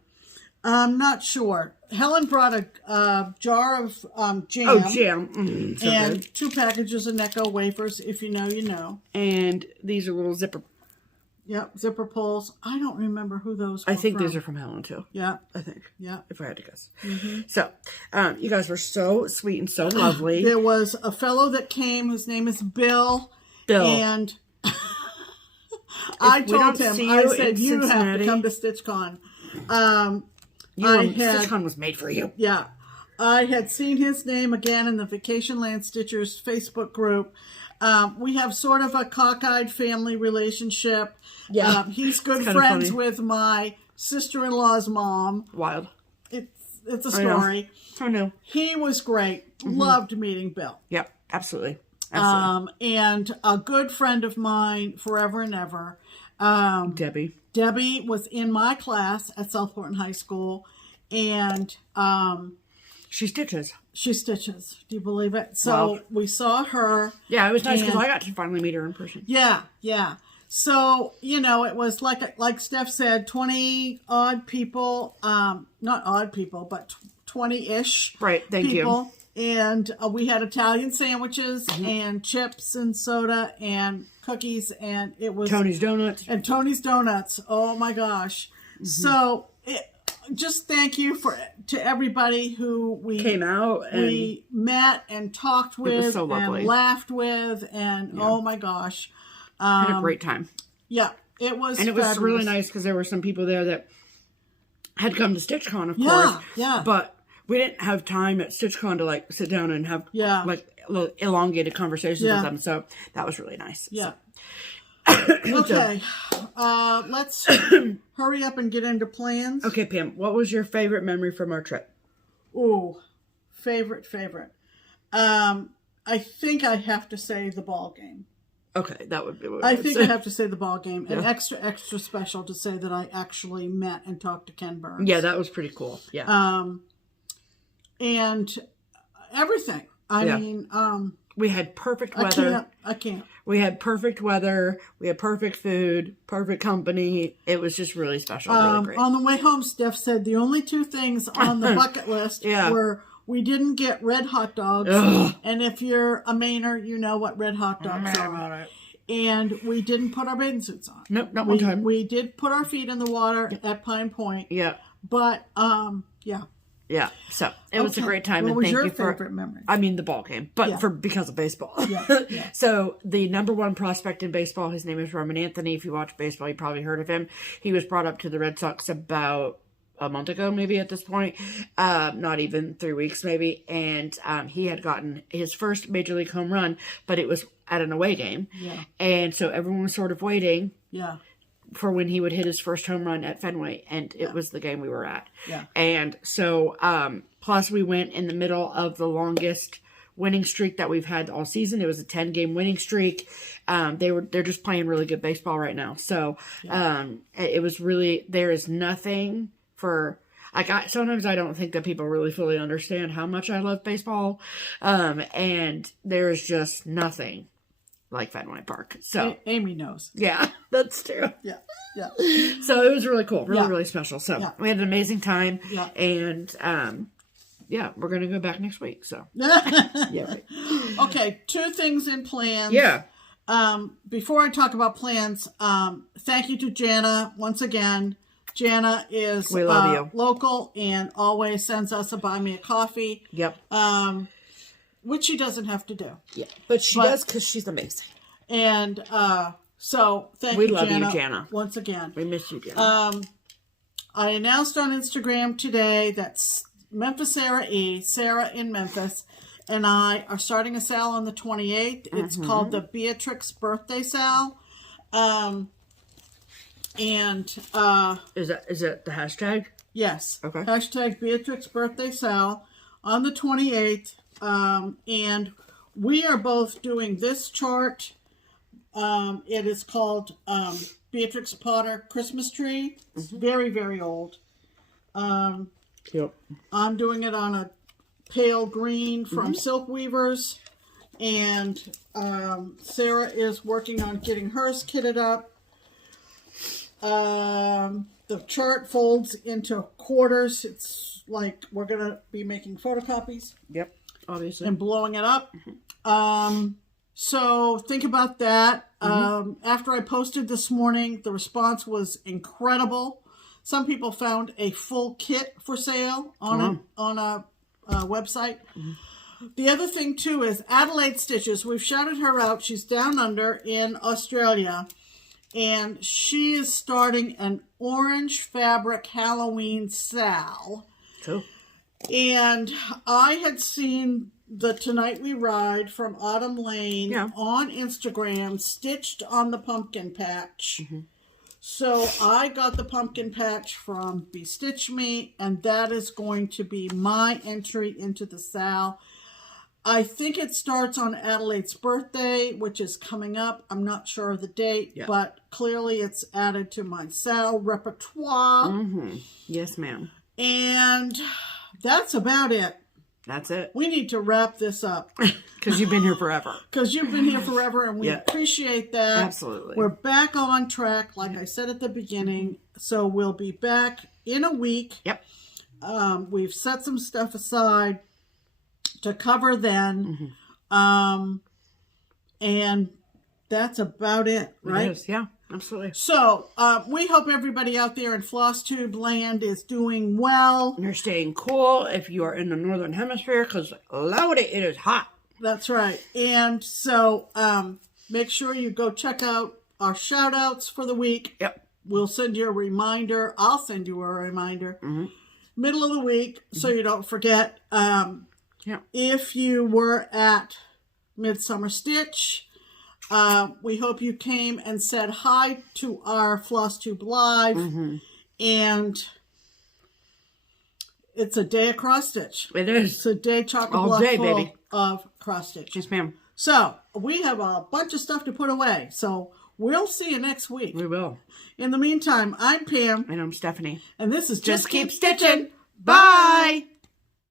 I'm not sure. Helen brought a jar of jam. Oh, jam. So and good. 2 packages of Necco wafers. If you know, you know. And these are little zipper. Yep, zipper pulls. I don't remember who those were I think from. these are from Helen, too. Yeah. I think. Yeah. If I had to guess. So, you guys were so sweet and so lovely. There was a fellow that came. His name is Bill. And I told him, I said, you have to come to StitchCon. StitchCon was made for you. Yeah. I had seen his name again in the Vacation Land Stitchers Facebook group. We have sort of a cockeyed family relationship. Yeah. He's good friends with my sister-in-law's mom. Wild. It's a story. I know. He was great. Loved meeting Bill. Yep, absolutely. And a good friend of mine forever and ever. Debbie. Debbie was in my class at South Portland High School, and she stitches. She stitches. Do you believe it? So we saw her. Yeah, it was nice because I got to finally meet her in person. Yeah, yeah. So, you know, it was like Steph said, 20-odd people, not odd people, but 20-ish right, thank people. And we had Italian sandwiches and chips and soda and cookies, and it was... Tony's Donuts. And Tony's Donuts. Oh, my gosh. So, just thank you to everybody who we... Came out and... We met and talked with. It was so lovely. And laughed with, and oh, my gosh. Had a great time. Yeah, it was And it was fabulous. really nice because there were some people there that had come to StitchCon, of course. Yeah. But we didn't have time at StitchCon to like sit down and have like little elongated conversations with them. So that was really nice. Yeah. Okay. Let's hurry up and get into plans. Okay, Pam, what was your favorite memory from our trip? Ooh, favorite. I think I have to say the ball game. Okay, that would be what I would think say. I have to say the ball game. And Yeah. extra special to say that I actually met and talked to Ken Burns. Yeah, that was pretty cool. Yeah. And everything. I mean, we had perfect weather. I can't. We had perfect weather. We had perfect food, perfect company. It was just really special, really great. On the way home, Steph said the only two things on the bucket list were we didn't get red hot dogs. Ugh. And if you're a Mainer, you know what red hot dogs are. And we didn't put our bathing suits on. Nope, not one time. We did put our feet in the water at Pine Point. Yeah. But, yeah. Yeah, so it was a great time, What and was thank your you for. favorite memory? I mean, the ball game, but because of baseball. Yeah. So the number one prospect in baseball, his name is Roman Anthony. If you watch baseball, you probably heard of him. He was brought up to the Red Sox about a month ago, maybe at this point, not even 3 weeks, maybe. And he had gotten his first major league home run, but it was at an away game. Yeah. And so everyone was sort of waiting. Yeah. For when he would hit his first home run at Fenway, and it was the game we were at. Yeah. And so, plus we went in the middle of the longest winning streak that we've had all season. It was a 10-game winning streak. They're just playing really good baseball right now. So, it was really, there is nothing for, sometimes I don't think that people really fully understand how much I love baseball. And there is just nothing like Fenway Park. So Amy knows. Yeah, that's true. Yeah. So it was really cool, really special. So we had an amazing time. Yeah. And we're gonna go back next week. So right. Okay, 2 things in plans. Yeah. Before I talk about plans, thank you to Jana once again. Jana is we love you. Local and always sends us a buy me a coffee. Yep. Which she doesn't have to do. Yeah, but she does because she's amazing. And so thank we you, love Jana, you, Jana. once again. We miss you, Jana. I announced on Instagram today that Memphis Sarah E, Sarah in Memphis, and I are starting a sale on the 28th. It's called the Beatrix Birthday Sale. And is it the hashtag? Yes. Okay. Hashtag Beatrix Birthday Sale on the 28th. And we are both doing this chart. It is called Beatrix Potter Christmas Tree. It's very, very old. Yep. I'm doing it on a pale green from Silk Weavers. And Sarah is working on getting hers kitted up. The chart folds into quarters. It's like we're going to be making photocopies. Yep. Obviously. And blowing it up. So think about that. After I posted this morning, the response was incredible. Some people found a full kit for sale on a website. The other thing too is Adelaide Stitches. We've shouted her out. She's down under in Australia. And she is starting an orange fabric Halloween SAL. Cool. And I had seen the Tonight We Ride from Autumn Lane on Instagram stitched on the pumpkin patch. So I got the pumpkin patch from Bestitch Me, and that is going to be my entry into the SAL. I think it starts on Adelaide's birthday, which is coming up. I'm not sure of the date, but clearly it's added to my SAL repertoire. Yes, ma'am. And that's about it. That's it. We need to wrap this up. Because you've been here forever. Because you've been here forever, and we appreciate that. Absolutely. We're back on track, like I said at the beginning. So we'll be back in a week. Yep. We've set some stuff aside to cover then. And that's about it, right? It is, yeah. Absolutely. So, we hope everybody out there in FlossTube land is doing well. You're staying cool if you are in the Northern Hemisphere, because lordy, it is hot. That's right. And so, make sure you go check out our shout outs for the week. Yep. We'll send you a reminder. I'll send you a reminder. Middle of the week, so you don't forget. If you were at Midsummer Stitch, we hope you came and said hi to our FlossTube Live. And It's a day of cross stitch. It is. It's a day chock-a-block All day, full baby. of cross stitch. Yes, ma'am. So we have a bunch of stuff to put away. So we'll see you next week. We will. In the meantime, I'm Pam. And I'm Stephanie. And this is Just Keep Stitching. Bye.